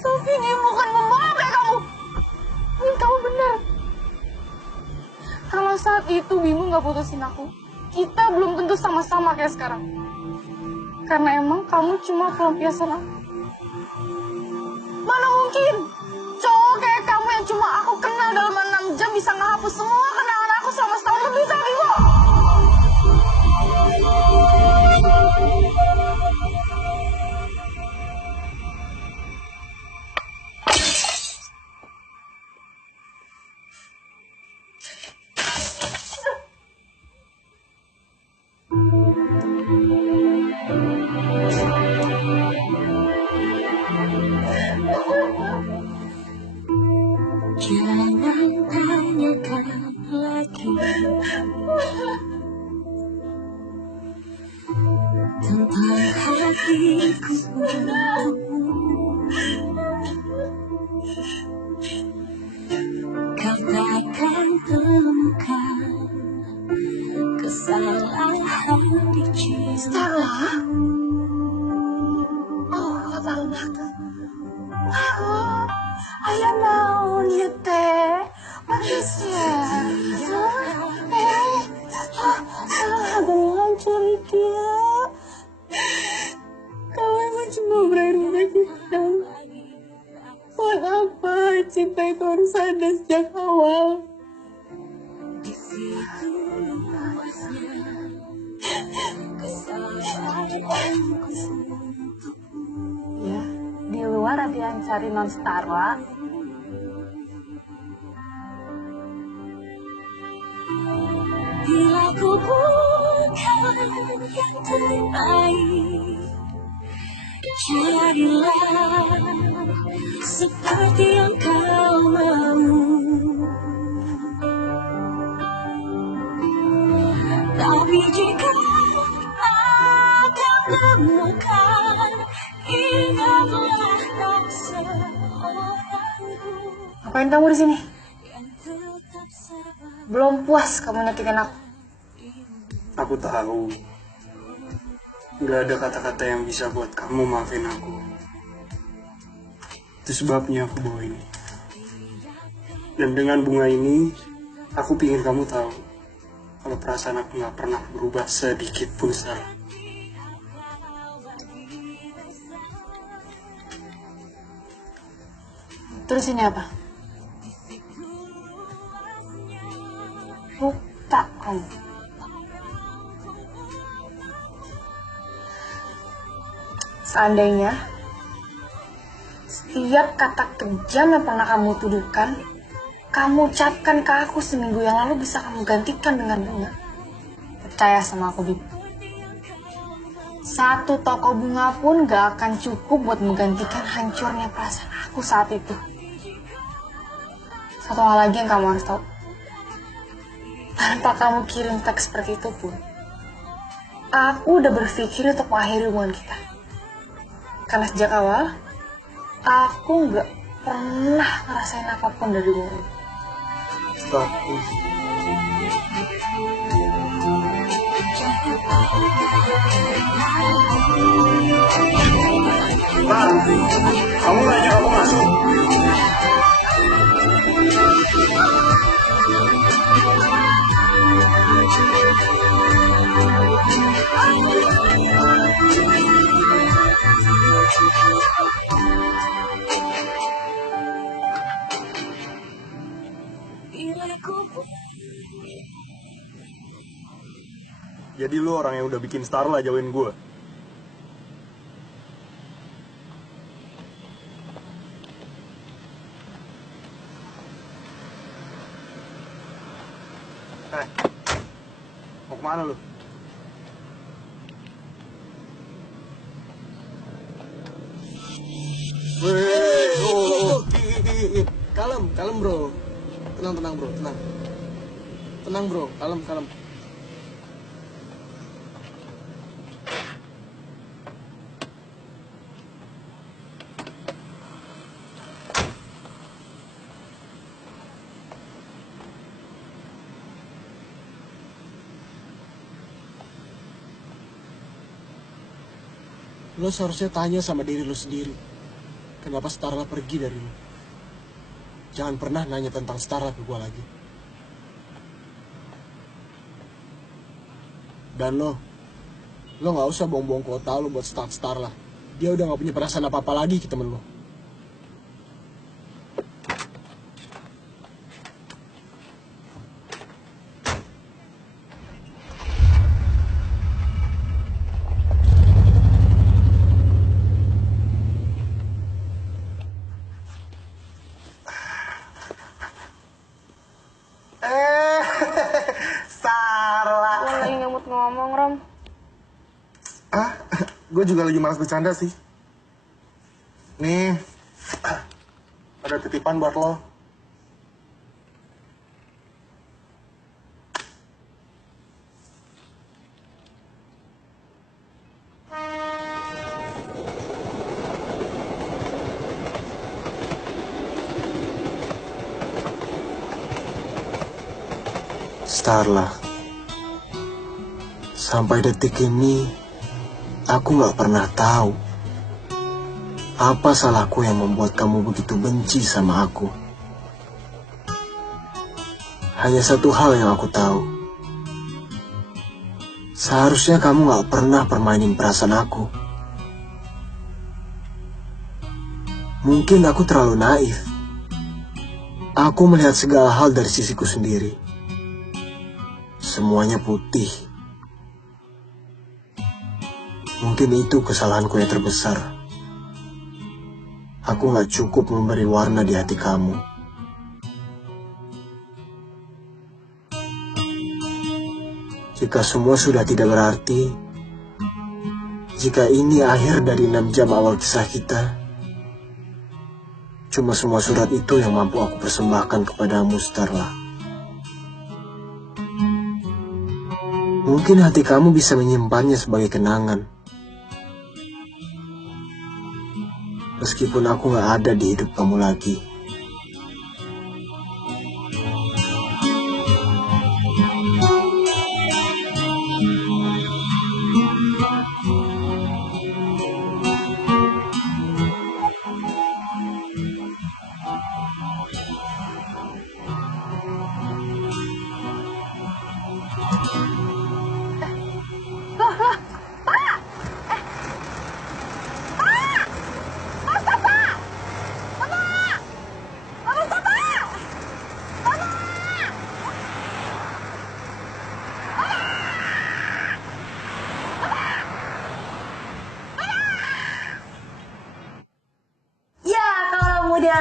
Tapi dia bukan membawa kayak kamu. Ini kamu benar. Kalau saat itu Bimo gak putusin aku, kita belum tentu sama-sama kayak sekarang. Karena emang kamu cuma pelampiasan aku. Mana mungkin cowok kayak kamu yang cuma aku kenal dalam 6 jam bisa ngehapus semua kenangan aku selama setahun lebih sama Bimo. Jangan tanyakan lagi tentang hatiku. Buat apa cinta itu harus ada sejak awal? Ya, di luar ada yang cari non Starla. Bila ku bukan yang terbaik, jadilah seperti yang kau mau. Tapi jika kau temukan, ingatlah kau seorangku Ngapain kamu di sini? yang tetap sabar. Belum puas kamu nyakitin aku. Aku tahu gak ada kata-kata yang bisa buat kamu maafin aku. Itu sebabnya aku bawa ini. Dan dengan bunga ini, aku pingin kamu tahu kalau perasaan aku gak pernah berubah sedikit pun, Sar. Terus ini apa? Lupa kamu. Seandainya setiap kata kejam yang pernah kamu tuduhkan, kamu ucapkan ke aku seminggu yang lalu bisa kamu gantikan dengan bunga. Percaya sama aku, Bib. Satu toko bunga pun gak akan cukup buat menggantikan hancurnya perasaan aku saat itu. Satu hal lagi yang kamu harus tahu. Tanpa kamu kirim teks seperti itu pun, aku udah berpikir untuk mengakhiri hubungan kita. Karena sejak awal, aku gak pernah ngerasain apapun dari hubungan ini. Stop. Bar, kamu gak ajak aku masuk? Jadi lu orang yang udah bikin Starla jauhin gue. Mau kemana lu? Kalem bro. Tenang bro, tenang. Tenang bro, kalem. Lo seharusnya tanya sama diri lo sendiri. Kenapa Starla pergi dari lo? Jangan pernah nanya tentang Starla ke gue lagi. Dan lo gak usah buang-buang kuota lo buat Starla. Dia udah gak punya perasaan apa-apa lagi ke temen lo. Starla. Gue lagi nggak mood ngomong, Rom. Gue juga lagi malas bercanda sih. Nih, ada titipan buat lo. Starla, sampai detik ini aku gak pernah tahu apa salahku yang membuat kamu begitu benci sama aku. Hanya satu hal yang aku tahu, seharusnya kamu gak pernah permainin perasaan aku. Mungkin aku terlalu naif. Aku melihat segala hal dari sisiku sendiri. Semuanya putih. Mungkin itu kesalahanku yang terbesar. Aku gak cukup memberi warna di hati kamu. Jika semua sudah tidak berarti, jika ini akhir dari 6 jam awal kisah kita, cuma semua surat itu yang mampu aku persembahkan kepadamu, Starla. Mungkin hati kamu bisa menyimpannya sebagai kenangan. Meskipun aku gak ada di hidup kamu lagi. Ya, kalau muda.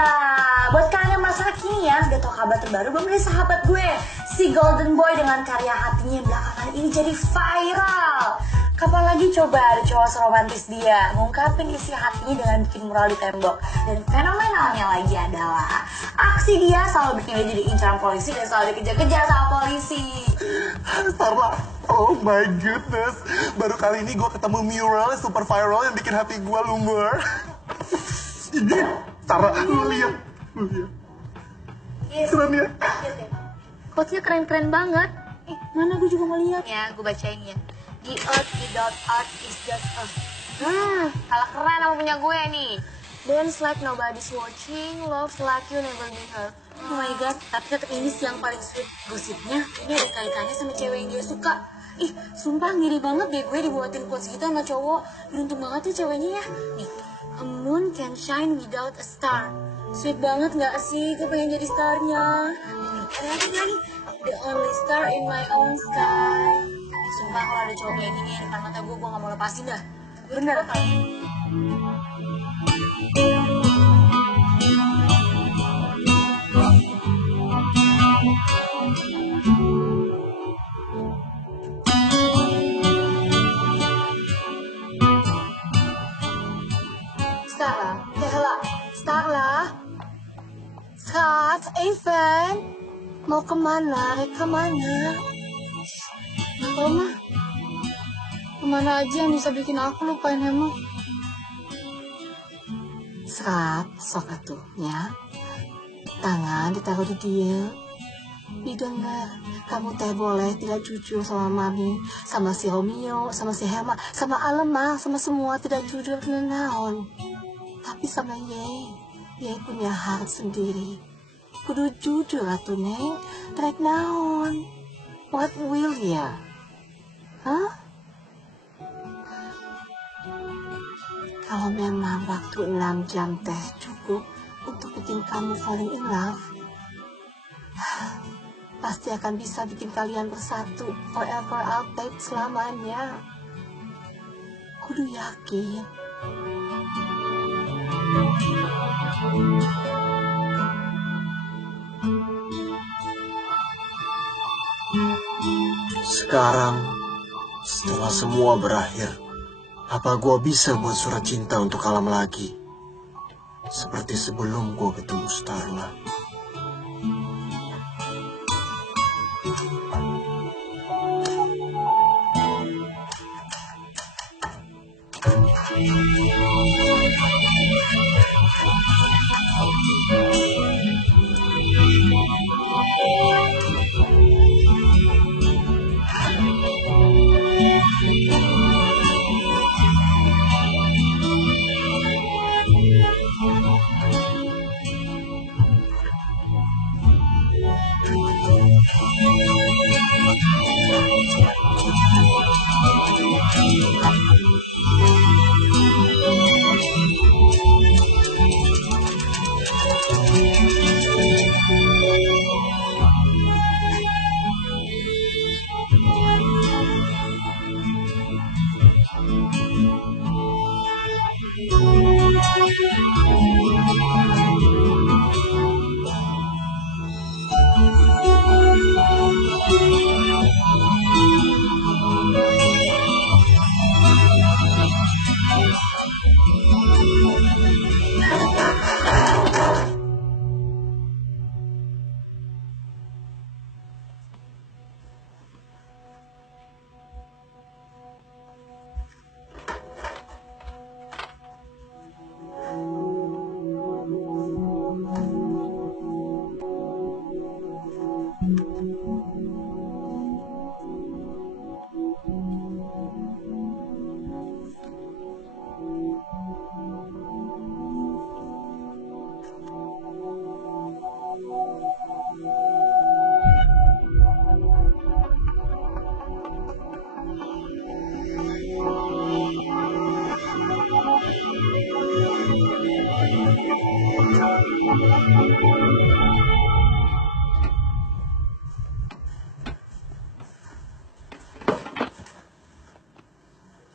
Buat kalian yang masa kini ya, udah tau kabar terbaru belum dari sahabat gue, si Golden Boy dengan karya hatinya yang belakangan ini jadi viral. Kapan lagi coba ada cowok seromantis dia ngungkapin isi hatinya dengan bikin mural di tembok. Dan fenomenalnya lagi adalah aksi dia selalu bikin dia jadi incaran polisi dan selalu dikejar-kejar sama polisi. Starla, oh my goodness. Baru kali ini gue ketemu mural yang super viral yang bikin hati gue lumur. Ini, Starla, lu lihat. Keren ya? Quotes-nya keren-keren banget. Mana gue juga mau lihat. Ya, gue bacain ya. The earth without art is just earth. Kalah keren sama punya gue nih. Dance like nobody's watching, love like you never been hurt. Oh my god, tapi tetap ini sih yang paling sweet gosipnya. Ini ada kaitannya sama cewek yang dia suka. Ih, sumpah ngiri banget deh gue dibuatin quotes gitu sama cowok. Beruntung banget tuh ceweknya ya. Nih, a moon can shine without a star. Sweet banget gak sih? Gue pengen jadi starnya. Ada lagi gak nih? The only star in my own sky. Sumpah kalau ada cowok kayak gini di depan mata gue gak mau lepasin dah. Bener kan? Starla, Scott, Evan, mau kemana? Kemana? Gak tau mah. Kemana aja yang bisa bikin aku lupain Hema? Scott, sok atuh ya. Tangan ditaruh di dia. Didengar, kamu teh boleh tidak jujur sama Mami, sama si Romeo, sama si Hema, sama Alema, sama semua tidak jujur dengan naon. Tapi sama Ye punya hak sendiri. Kudu jujur atuh Neng, rek naon. What will ya? Hah? Kalau memang waktu 6 jam teh cukup untuk bikin kamu falling in love, pasti akan bisa bikin kalian bersatu forever outdated selamanya. Kudu yakin. Sekarang, setelah semua berakhir, apa gua bisa buat surat cinta untuk Alam lagi? Seperti sebelum gua ketemu Starla.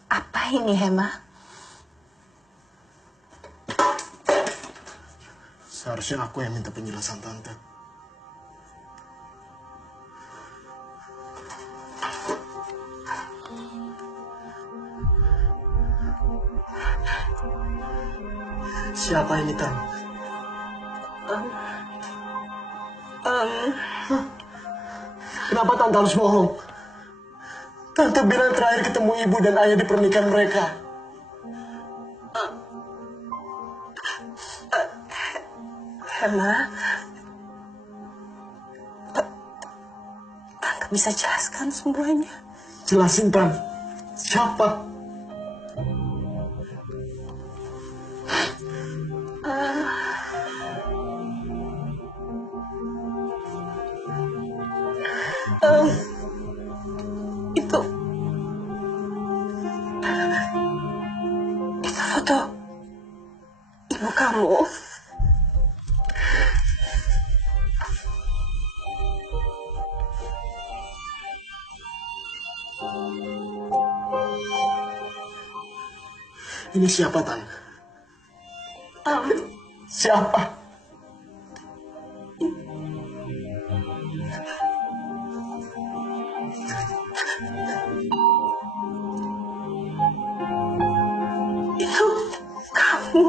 Apa ini, Hema? Seharusnya aku yang minta penjelasan Tante. Siapa ini, Tan? Kenapa Tante harus bohong? Tante bilang terakhir ketemu ibu dan ayah di pernikahan mereka. Hema, Tante bisa jelaskan semuanya. Jelasin, Tan. Siapa? Itu foto ibu kamu. Ini siapa, Tan? Siapa? Itu kamu.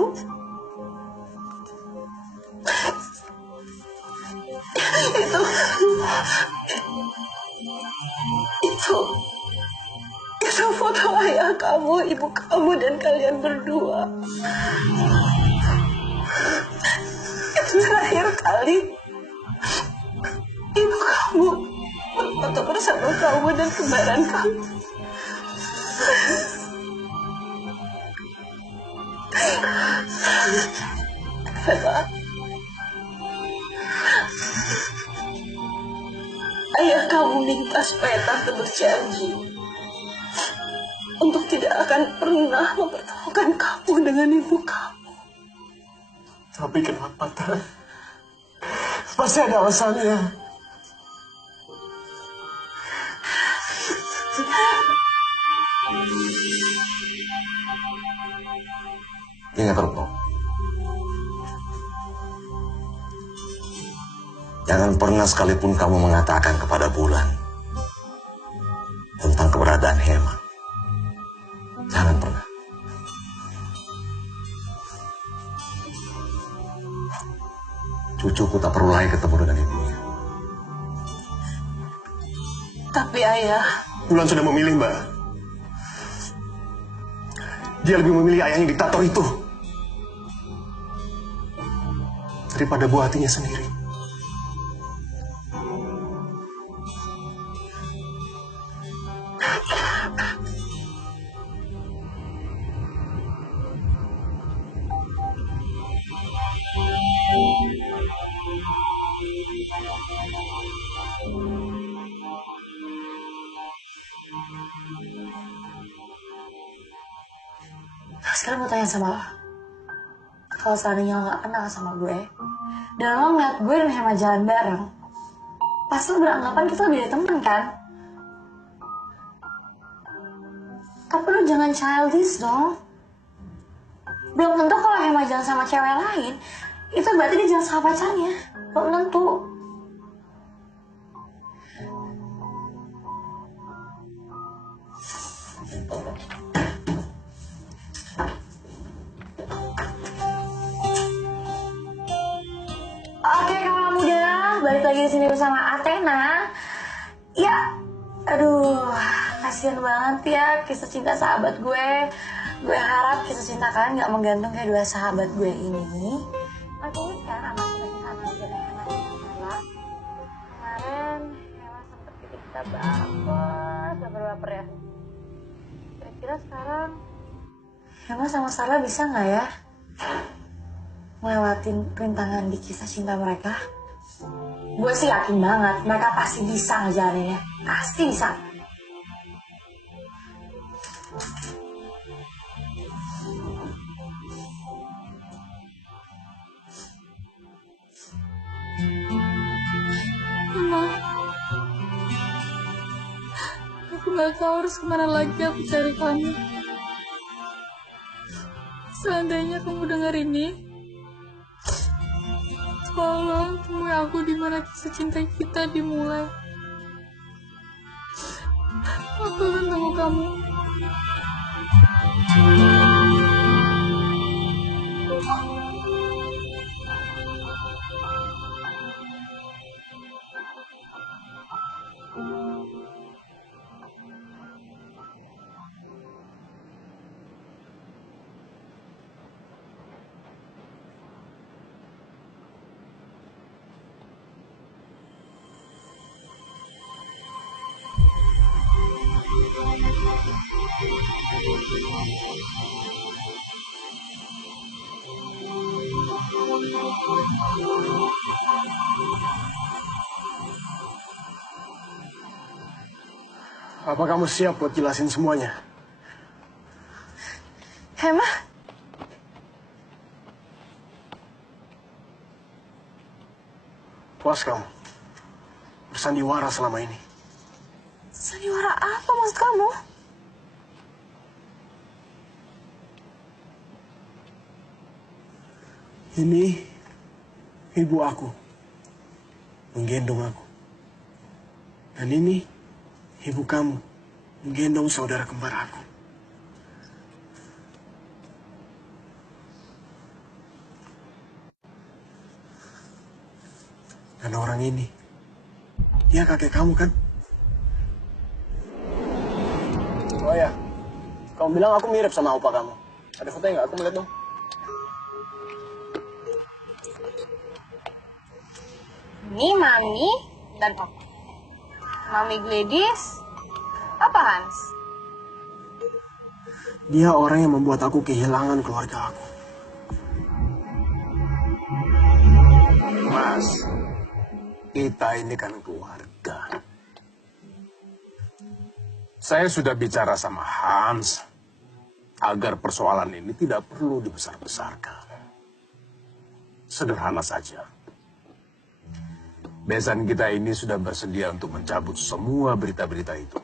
Itu foto ayah kamu, ibu kamu, dan kalian berdua. Itu terakhir kali ibu kamu berfoto bersama kamu dan kembaran kamu. Hema, ayah kamu minta supaya Tante berjanji untuk tidak akan pernah mempertemukan kamu dengan ibu kamu. Tapi kenapa, Tan? Pasti ada alasannya. Ingat, Retno. Jangan pernah sekalipun kamu mengatakan kepada Bulan tentang keberadaan Hema. Jangan pernah. Cucuku tak perlu lagi ketemu dengan ibunya. Tapi ayah... Bulan sudah memilih, Mbak. Dia lebih memilih ayahnya diktator itu daripada buah hatinya sendiri. Sekarang mau tanya sama lo. Kalau seandainya lo gak kenal sama gue, dan lo ngeliat gue dan Hema jalan bareng, pasti lo beranggapan kita lebih dari temen kan? Tapi lo jangan childish dong. Belum tentu kalau Hema jalan sama cewek lain, itu berarti dia jalan sama pacarnya. Belum tentu. Oke kawan muda, balik lagi di sini bersama Athena. Ya, aduh, kasihan banget ya kisah cinta sahabat gue. Gue harap kisah cinta kalian gak menggantung kayak dua sahabat gue ini. Oke, sekarang sama kita juga Hema dan Hela. Kemarin Hela sempet bikin kita baper ya. Kira-kira sekarang Hema sama Sarah bisa gak ya ngelewatin rintangan di kisah cinta mereka? Gue sih yakin banget mereka pasti bisa ngejalaninnya. Pasti bisa. Mama, aku nggak tahu harus kemana lagi aku cari kamu. Seandainya kamu dengar ini, tolong temui aku di mana kisah cinta kita dimulai. Aku akan tunggu kamu. Apa kamu siap buat jelasin semuanya? Hema, Puas kamu bersandiwara selama ini? sandiwara apa maksud kamu? Ini ibu aku menggendong aku. Dan ini ibu kamu menggendong saudara kembar aku. Dan orang ini, dia kakek kamu kan? Oh ya, kamu bilang aku mirip sama opa kamu. Ada fotonya nggak? Aku mau lihat dong. Ini Mami dan Papa. Mami Gladys, Papa Hans. Dia orang yang membuat aku kehilangan keluarga aku. Mas, kita ini kan keluarga. Saya sudah bicara sama Hans agar persoalan ini tidak perlu dibesar-besarkan. Sederhana saja. Besan kita ini sudah bersedia untuk mencabut semua berita-berita itu.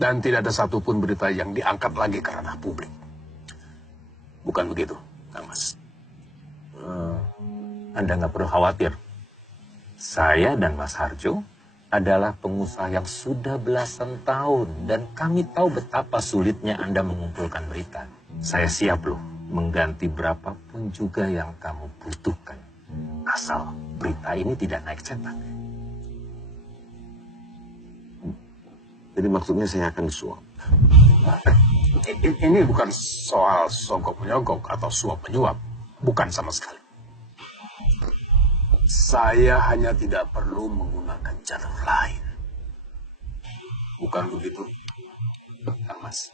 Dan tidak ada satupun berita yang diangkat lagi ke ranah publik. Bukan begitu, Kang Mas? Anda nggak perlu khawatir. Saya dan Mas Harjo adalah pengusaha yang sudah belasan tahun. Dan kami tahu betapa sulitnya Anda mengumpulkan berita. Saya siap loh mengganti berapapun juga yang kamu butuhkan. Asal berita ini tidak naik cetak. Jadi maksudnya saya akan disuap. Ini bukan soal sogok-menyogok atau suap-menyuap. Bukan sama sekali. Saya hanya tidak perlu menggunakan jalur lain. Bukan begitu, Kang Mas?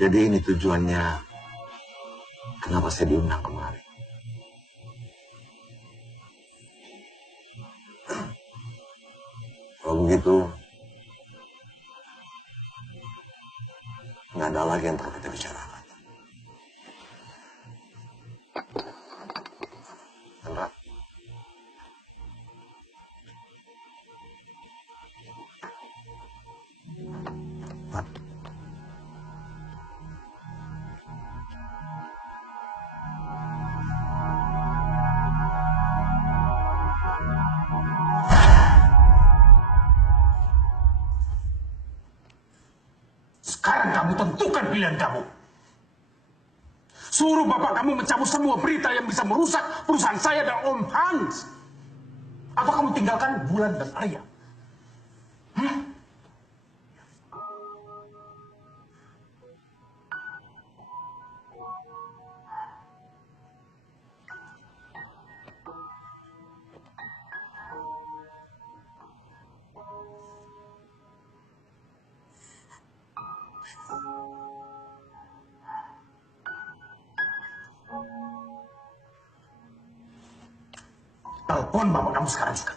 Jadi ini tujuannya kenapa saya diundang kemari. Kalau begitu, nggak ada lagi yang perlu kita bicarakan. Hendra. Mat. Sekarang kamu tentukan pilihan kamu. Suruh bapak kamu mencabut semua berita yang bisa merusak perusahaan saya dan Om Hans. Atau kamu tinggalkan Bulan dan Arya. Telepon bapak kamu sekarang juga.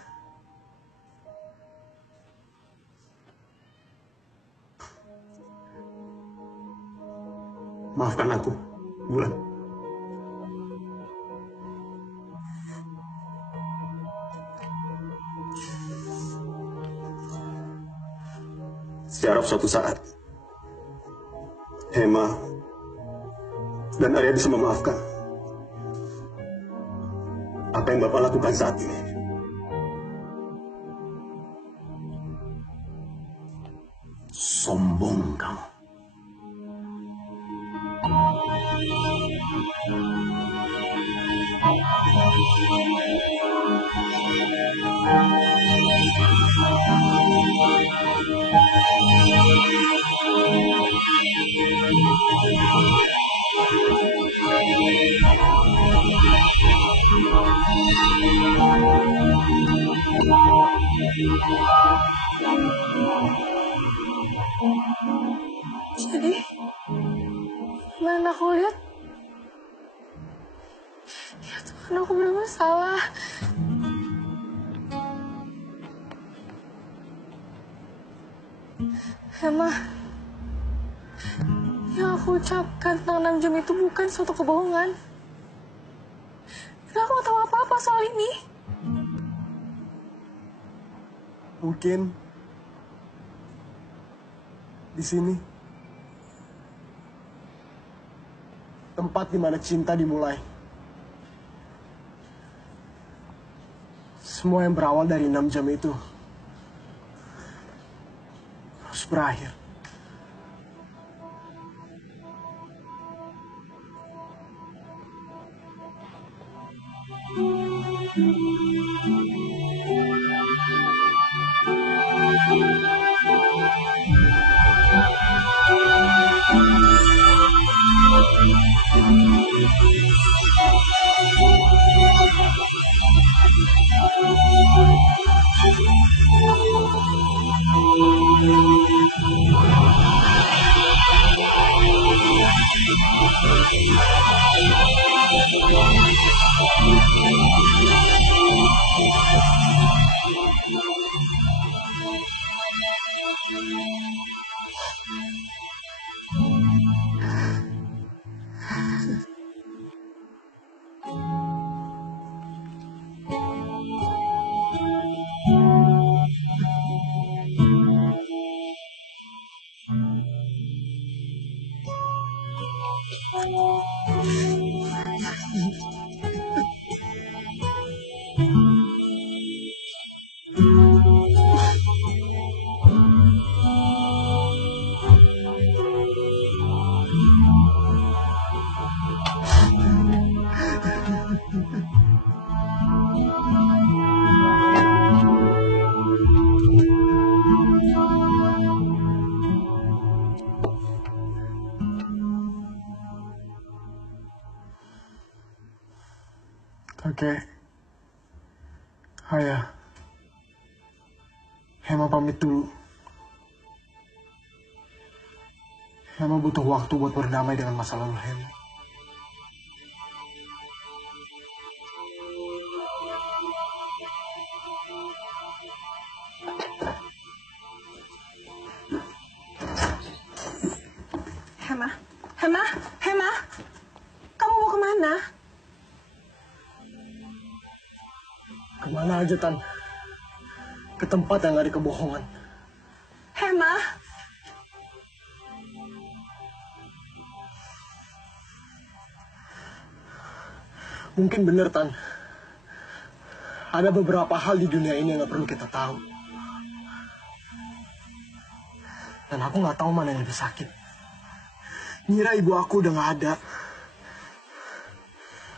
Maafkan aku, Bulan. Saya harap suatu saat Hema dan Arya bisa memaafkan apa yang Bapak lakukan saat ini. Sombong kamu. Jadi, mana aku lihat, ya Tuhan, aku benar-benar salah. Hema, yang aku ucapkan tentang 6 jam itu bukan suatu kebohongan. Dan aku gak tahu apa-apa soal ini. Mungkin di sini tempat di mana cinta dimulai. Semua yang berawal dari 6 jam itu harus berakhir. Kakek, Ayah, Hema pamit dulu. Hema butuh waktu buat berdamai dengan masa lalu Hema. Hema, kamu mau kemana? Kemana aja, Tan? Ke tempat yang gak ada kebohongan. Hema, mungkin bener, Tan. Ada beberapa hal di dunia ini yang gak perlu kita tahu. Dan aku gak tahu mana yang lebih sakit. Ngira ibu aku udah gak ada.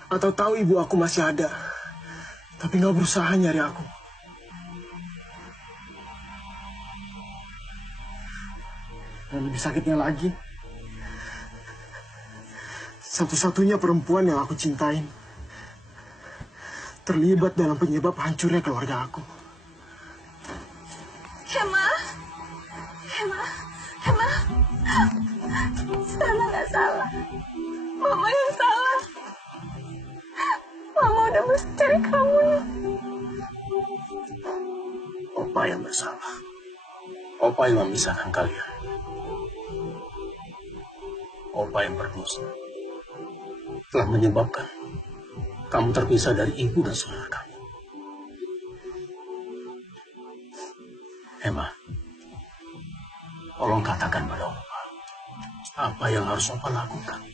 Atau tahu ibu aku masih ada, tapi gak berusaha nyari aku. Dan lebih sakitnya lagi, satu-satunya perempuan yang aku cintain terlibat dalam penyebab hancurnya keluarga aku. Hema, Stella nggak salah, Mama yang salah. Mama udah mesti cari kamu. Opa yang bersalah. Opa yang memisahkan kalian. Opa yang berdosa telah menyebabkan kamu terpisah dari ibu dan saudara kamu. Emma, tolong katakan pada Opa apa yang harus Opa lakukan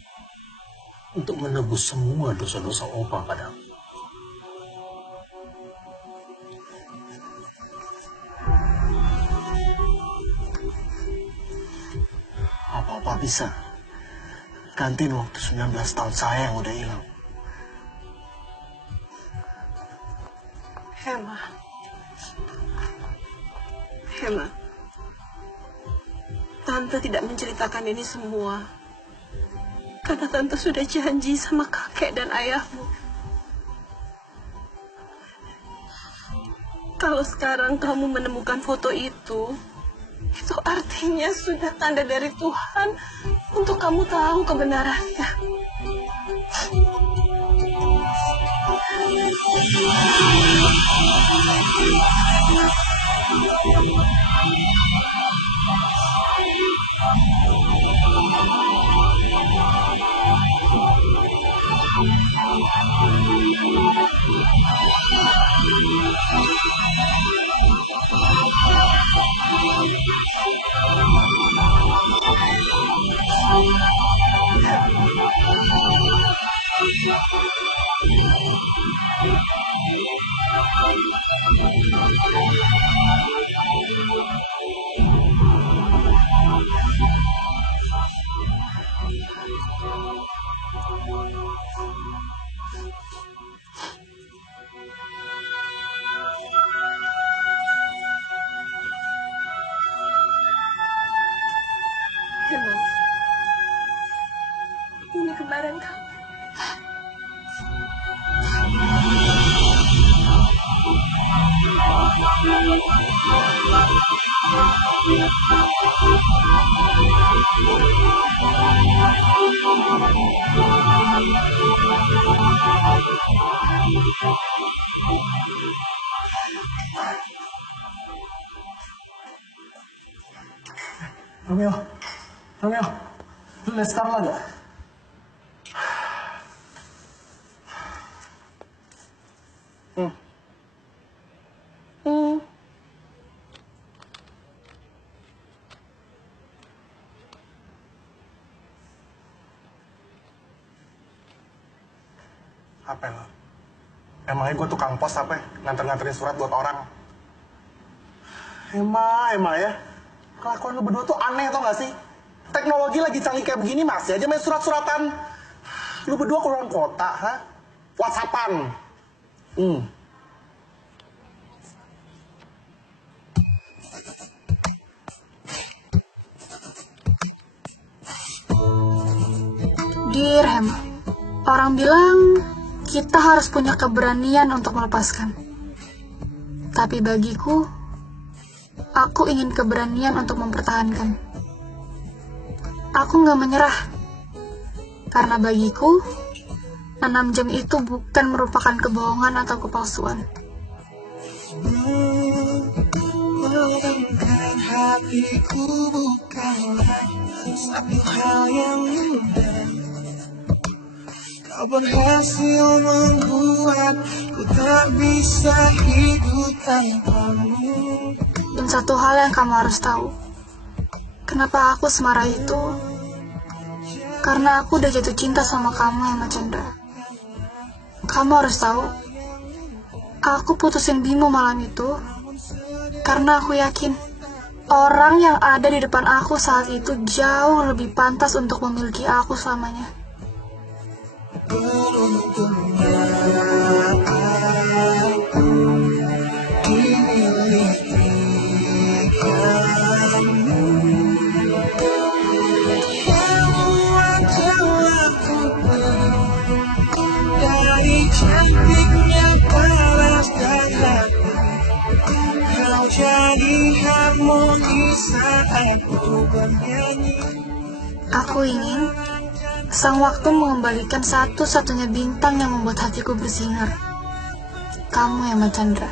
untuk menebus semua dosa-dosa Opa padamu. Apa Opa bisa gantiin waktu 19 tahun saya yang udah hilang? Hema, Tante tidak menceritakan ini semua karena Tante sudah janji sama kakek dan ayahmu. Kalau sekarang kamu menemukan foto itu artinya sudah tanda dari Tuhan untuk kamu tahu kebenarannya. Hema, ini kembaran kamu. Romeo, lu lihat Starla nggak? Apa lo? Emangnya gue tukang pos apa? Nganter-nganterin surat buat orang. Emang ya. Kelakuan lu berdua tuh aneh tau gak sih? Teknologi lagi canggih kayak begini masih aja main surat-suratan. Lu berdua keluar kota, ha? WhatsAppan. Dear Hema, orang bilang kita harus punya keberanian untuk melepaskan. Tapi bagiku, aku ingin keberanian untuk mempertahankan. Aku nggak menyerah. Karena bagiku, 6 jam itu bukan merupakan kebohongan atau kepalsuan. Melambangkan hatiku bukanlah satu hal yang mudah. Kau berhasil membuatku tak bisa hidup tanpamu. Dan satu hal yang kamu harus tahu, kenapa aku semarah itu? Karena aku udah jatuh cinta sama kamu, Emma Chandra. Kamu harus tahu, aku putusin Bimo malam itu karena aku yakin orang yang ada di depan aku saat itu jauh lebih pantas untuk memiliki aku selamanya. Beruntungnya aku dimiliki kamu. Kamu adalah putri dari cantiknya paras dan hati. Kau jadi harmoni saat ku bernyanyi. Aku ingin sang waktu mengembalikan satu-satunya bintang yang membuat hatiku bersinar. Kamu, Emma Chandra.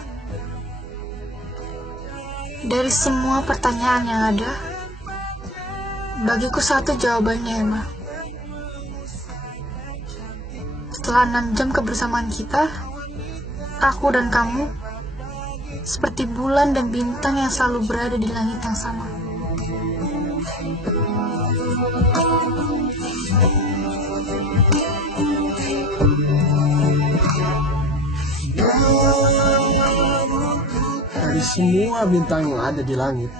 Dari semua pertanyaan yang ada, bagiku satu jawabannya, Emma. Setelah 6 jam kebersamaan kita, aku dan kamu seperti bulan dan bintang yang selalu berada di langit yang sama. Dari semua bintang yang ada di langit,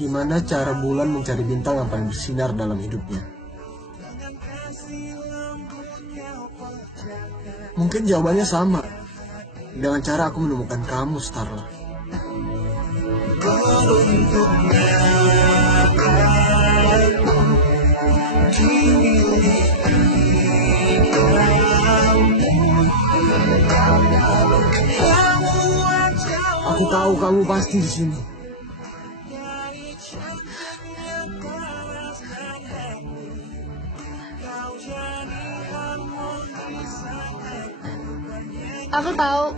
gimana cara bulan mencari bintang yang paling bersinar dalam hidupnya? Mungkin jawabannya sama, dengan cara aku menemukan kamu, Starla. Aku tahu kamu pasti di sini. Aku tahu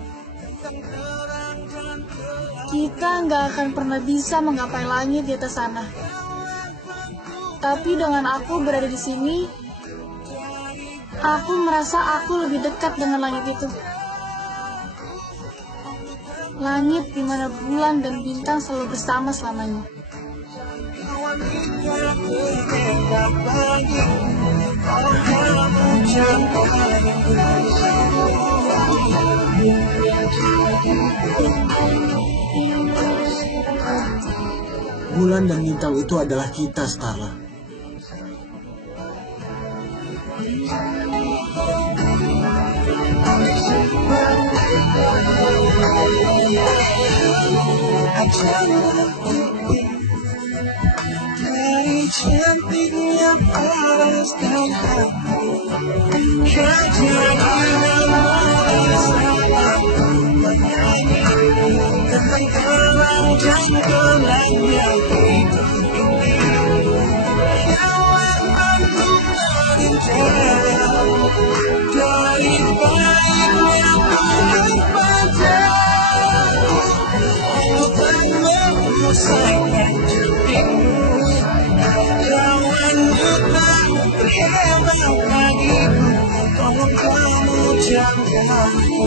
kita nggak akan pernah bisa menggapai langit di atas sana. Tapi dengan aku berada di sini, aku merasa aku lebih dekat dengan langit itu. Langit di mana bulan dan bintang selalu bersama selamanya. Bulan dan bintang itu adalah kita, Starla. Dari cantiknya paras dan aku, kau jadi tentang terang dan gelapnya hidup ini. Kau akan ku terindah dari baiknya Tuhan padaku, untuk menyelesaikan cantikmu. Kau wanita hebat bagiku, tolong kamu jaga aku.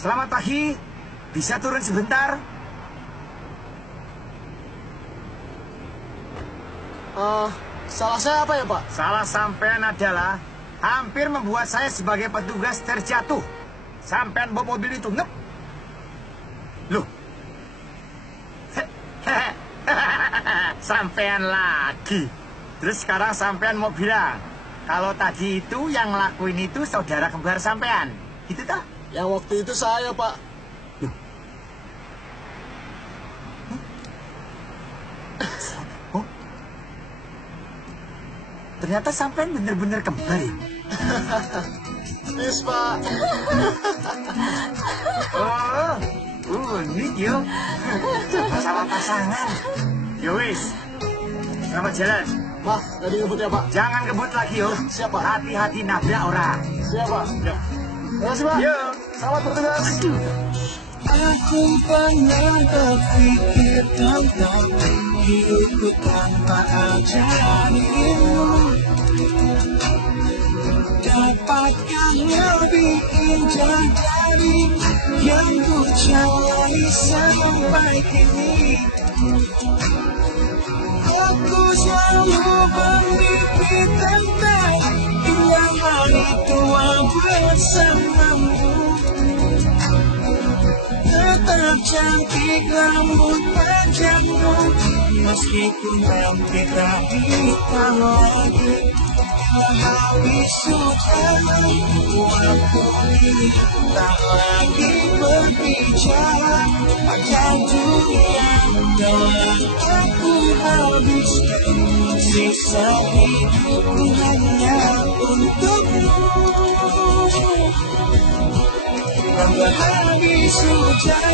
Selamat pagi, bisa turun sebentar? Salah saya apa ya, Pak? Salah sampean adalah hampir membuat saya sebagai petugas terjatuh. Sampean bawa mobil itu, ngep. Loh. Sampean lagi. Terus sekarang sampean mau bilang, kalau tadi itu yang ngelakuin itu saudara kembar sampean. Gitu toh? Yang waktu itu saya, Pak. Oh. Ternyata sampean bener-bener kembar ya? Yes, Pak. Unik yo. Sama pasangan. Yo wis. Selamat jalan. Mas, tadi ngebut ya, Pak? Jangan ngebut lagi yo. Siapa? Hati-hati nabrak orang. Siapa? Yo. Terima kasih, Pak. Yo. Selamat bertugas. Aku pernah berpikir tentang hidupku tanpa ajarimu. Dapatkah lebih indah dari yang ku jalani sampai kini? Aku selalu bermimpi tentang indah hari tua bersamamu. Tetap cantik rambut panjangmu, meskipun nanti tak hitam lagi. Bila habis sudah waktu ini, tak lagi berbicara pada dunia. Telah aku habiskan sisa hidupku hanya untukmu. tambah habis sudah.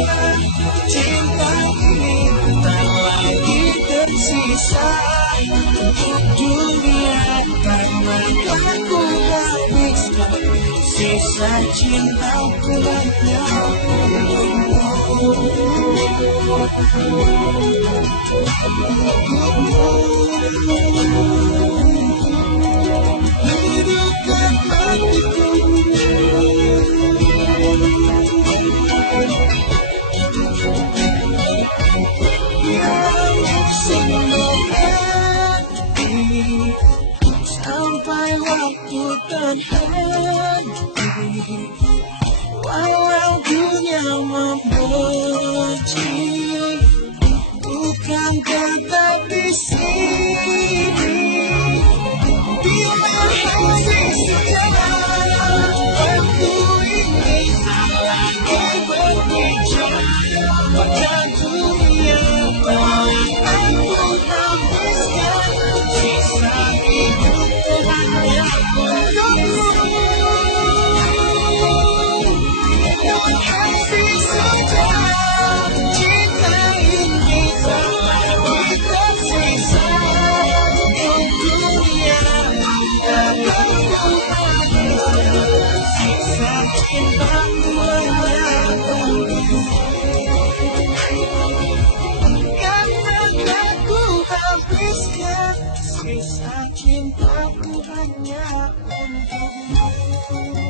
Cinta ini tak lagi tersisa untuk dunia, karena telah ku habiskan sisa cintaku hanya hidupkan hatiku. Yang single hati sampai waktu terhenti, walau dunia membenci, bukan tetap di sini. Bila hati sudah waktu ini tak lagi berbicara pada dunia, aku habiskan sisa hidup hanya untukmu. Bila hati sudah cinta ini tak lagi tersisa untuk dunia, aku habiskan sisa cintaku hanya untukmu. Karena aku habiskan sisa cintaku hanya untukmu.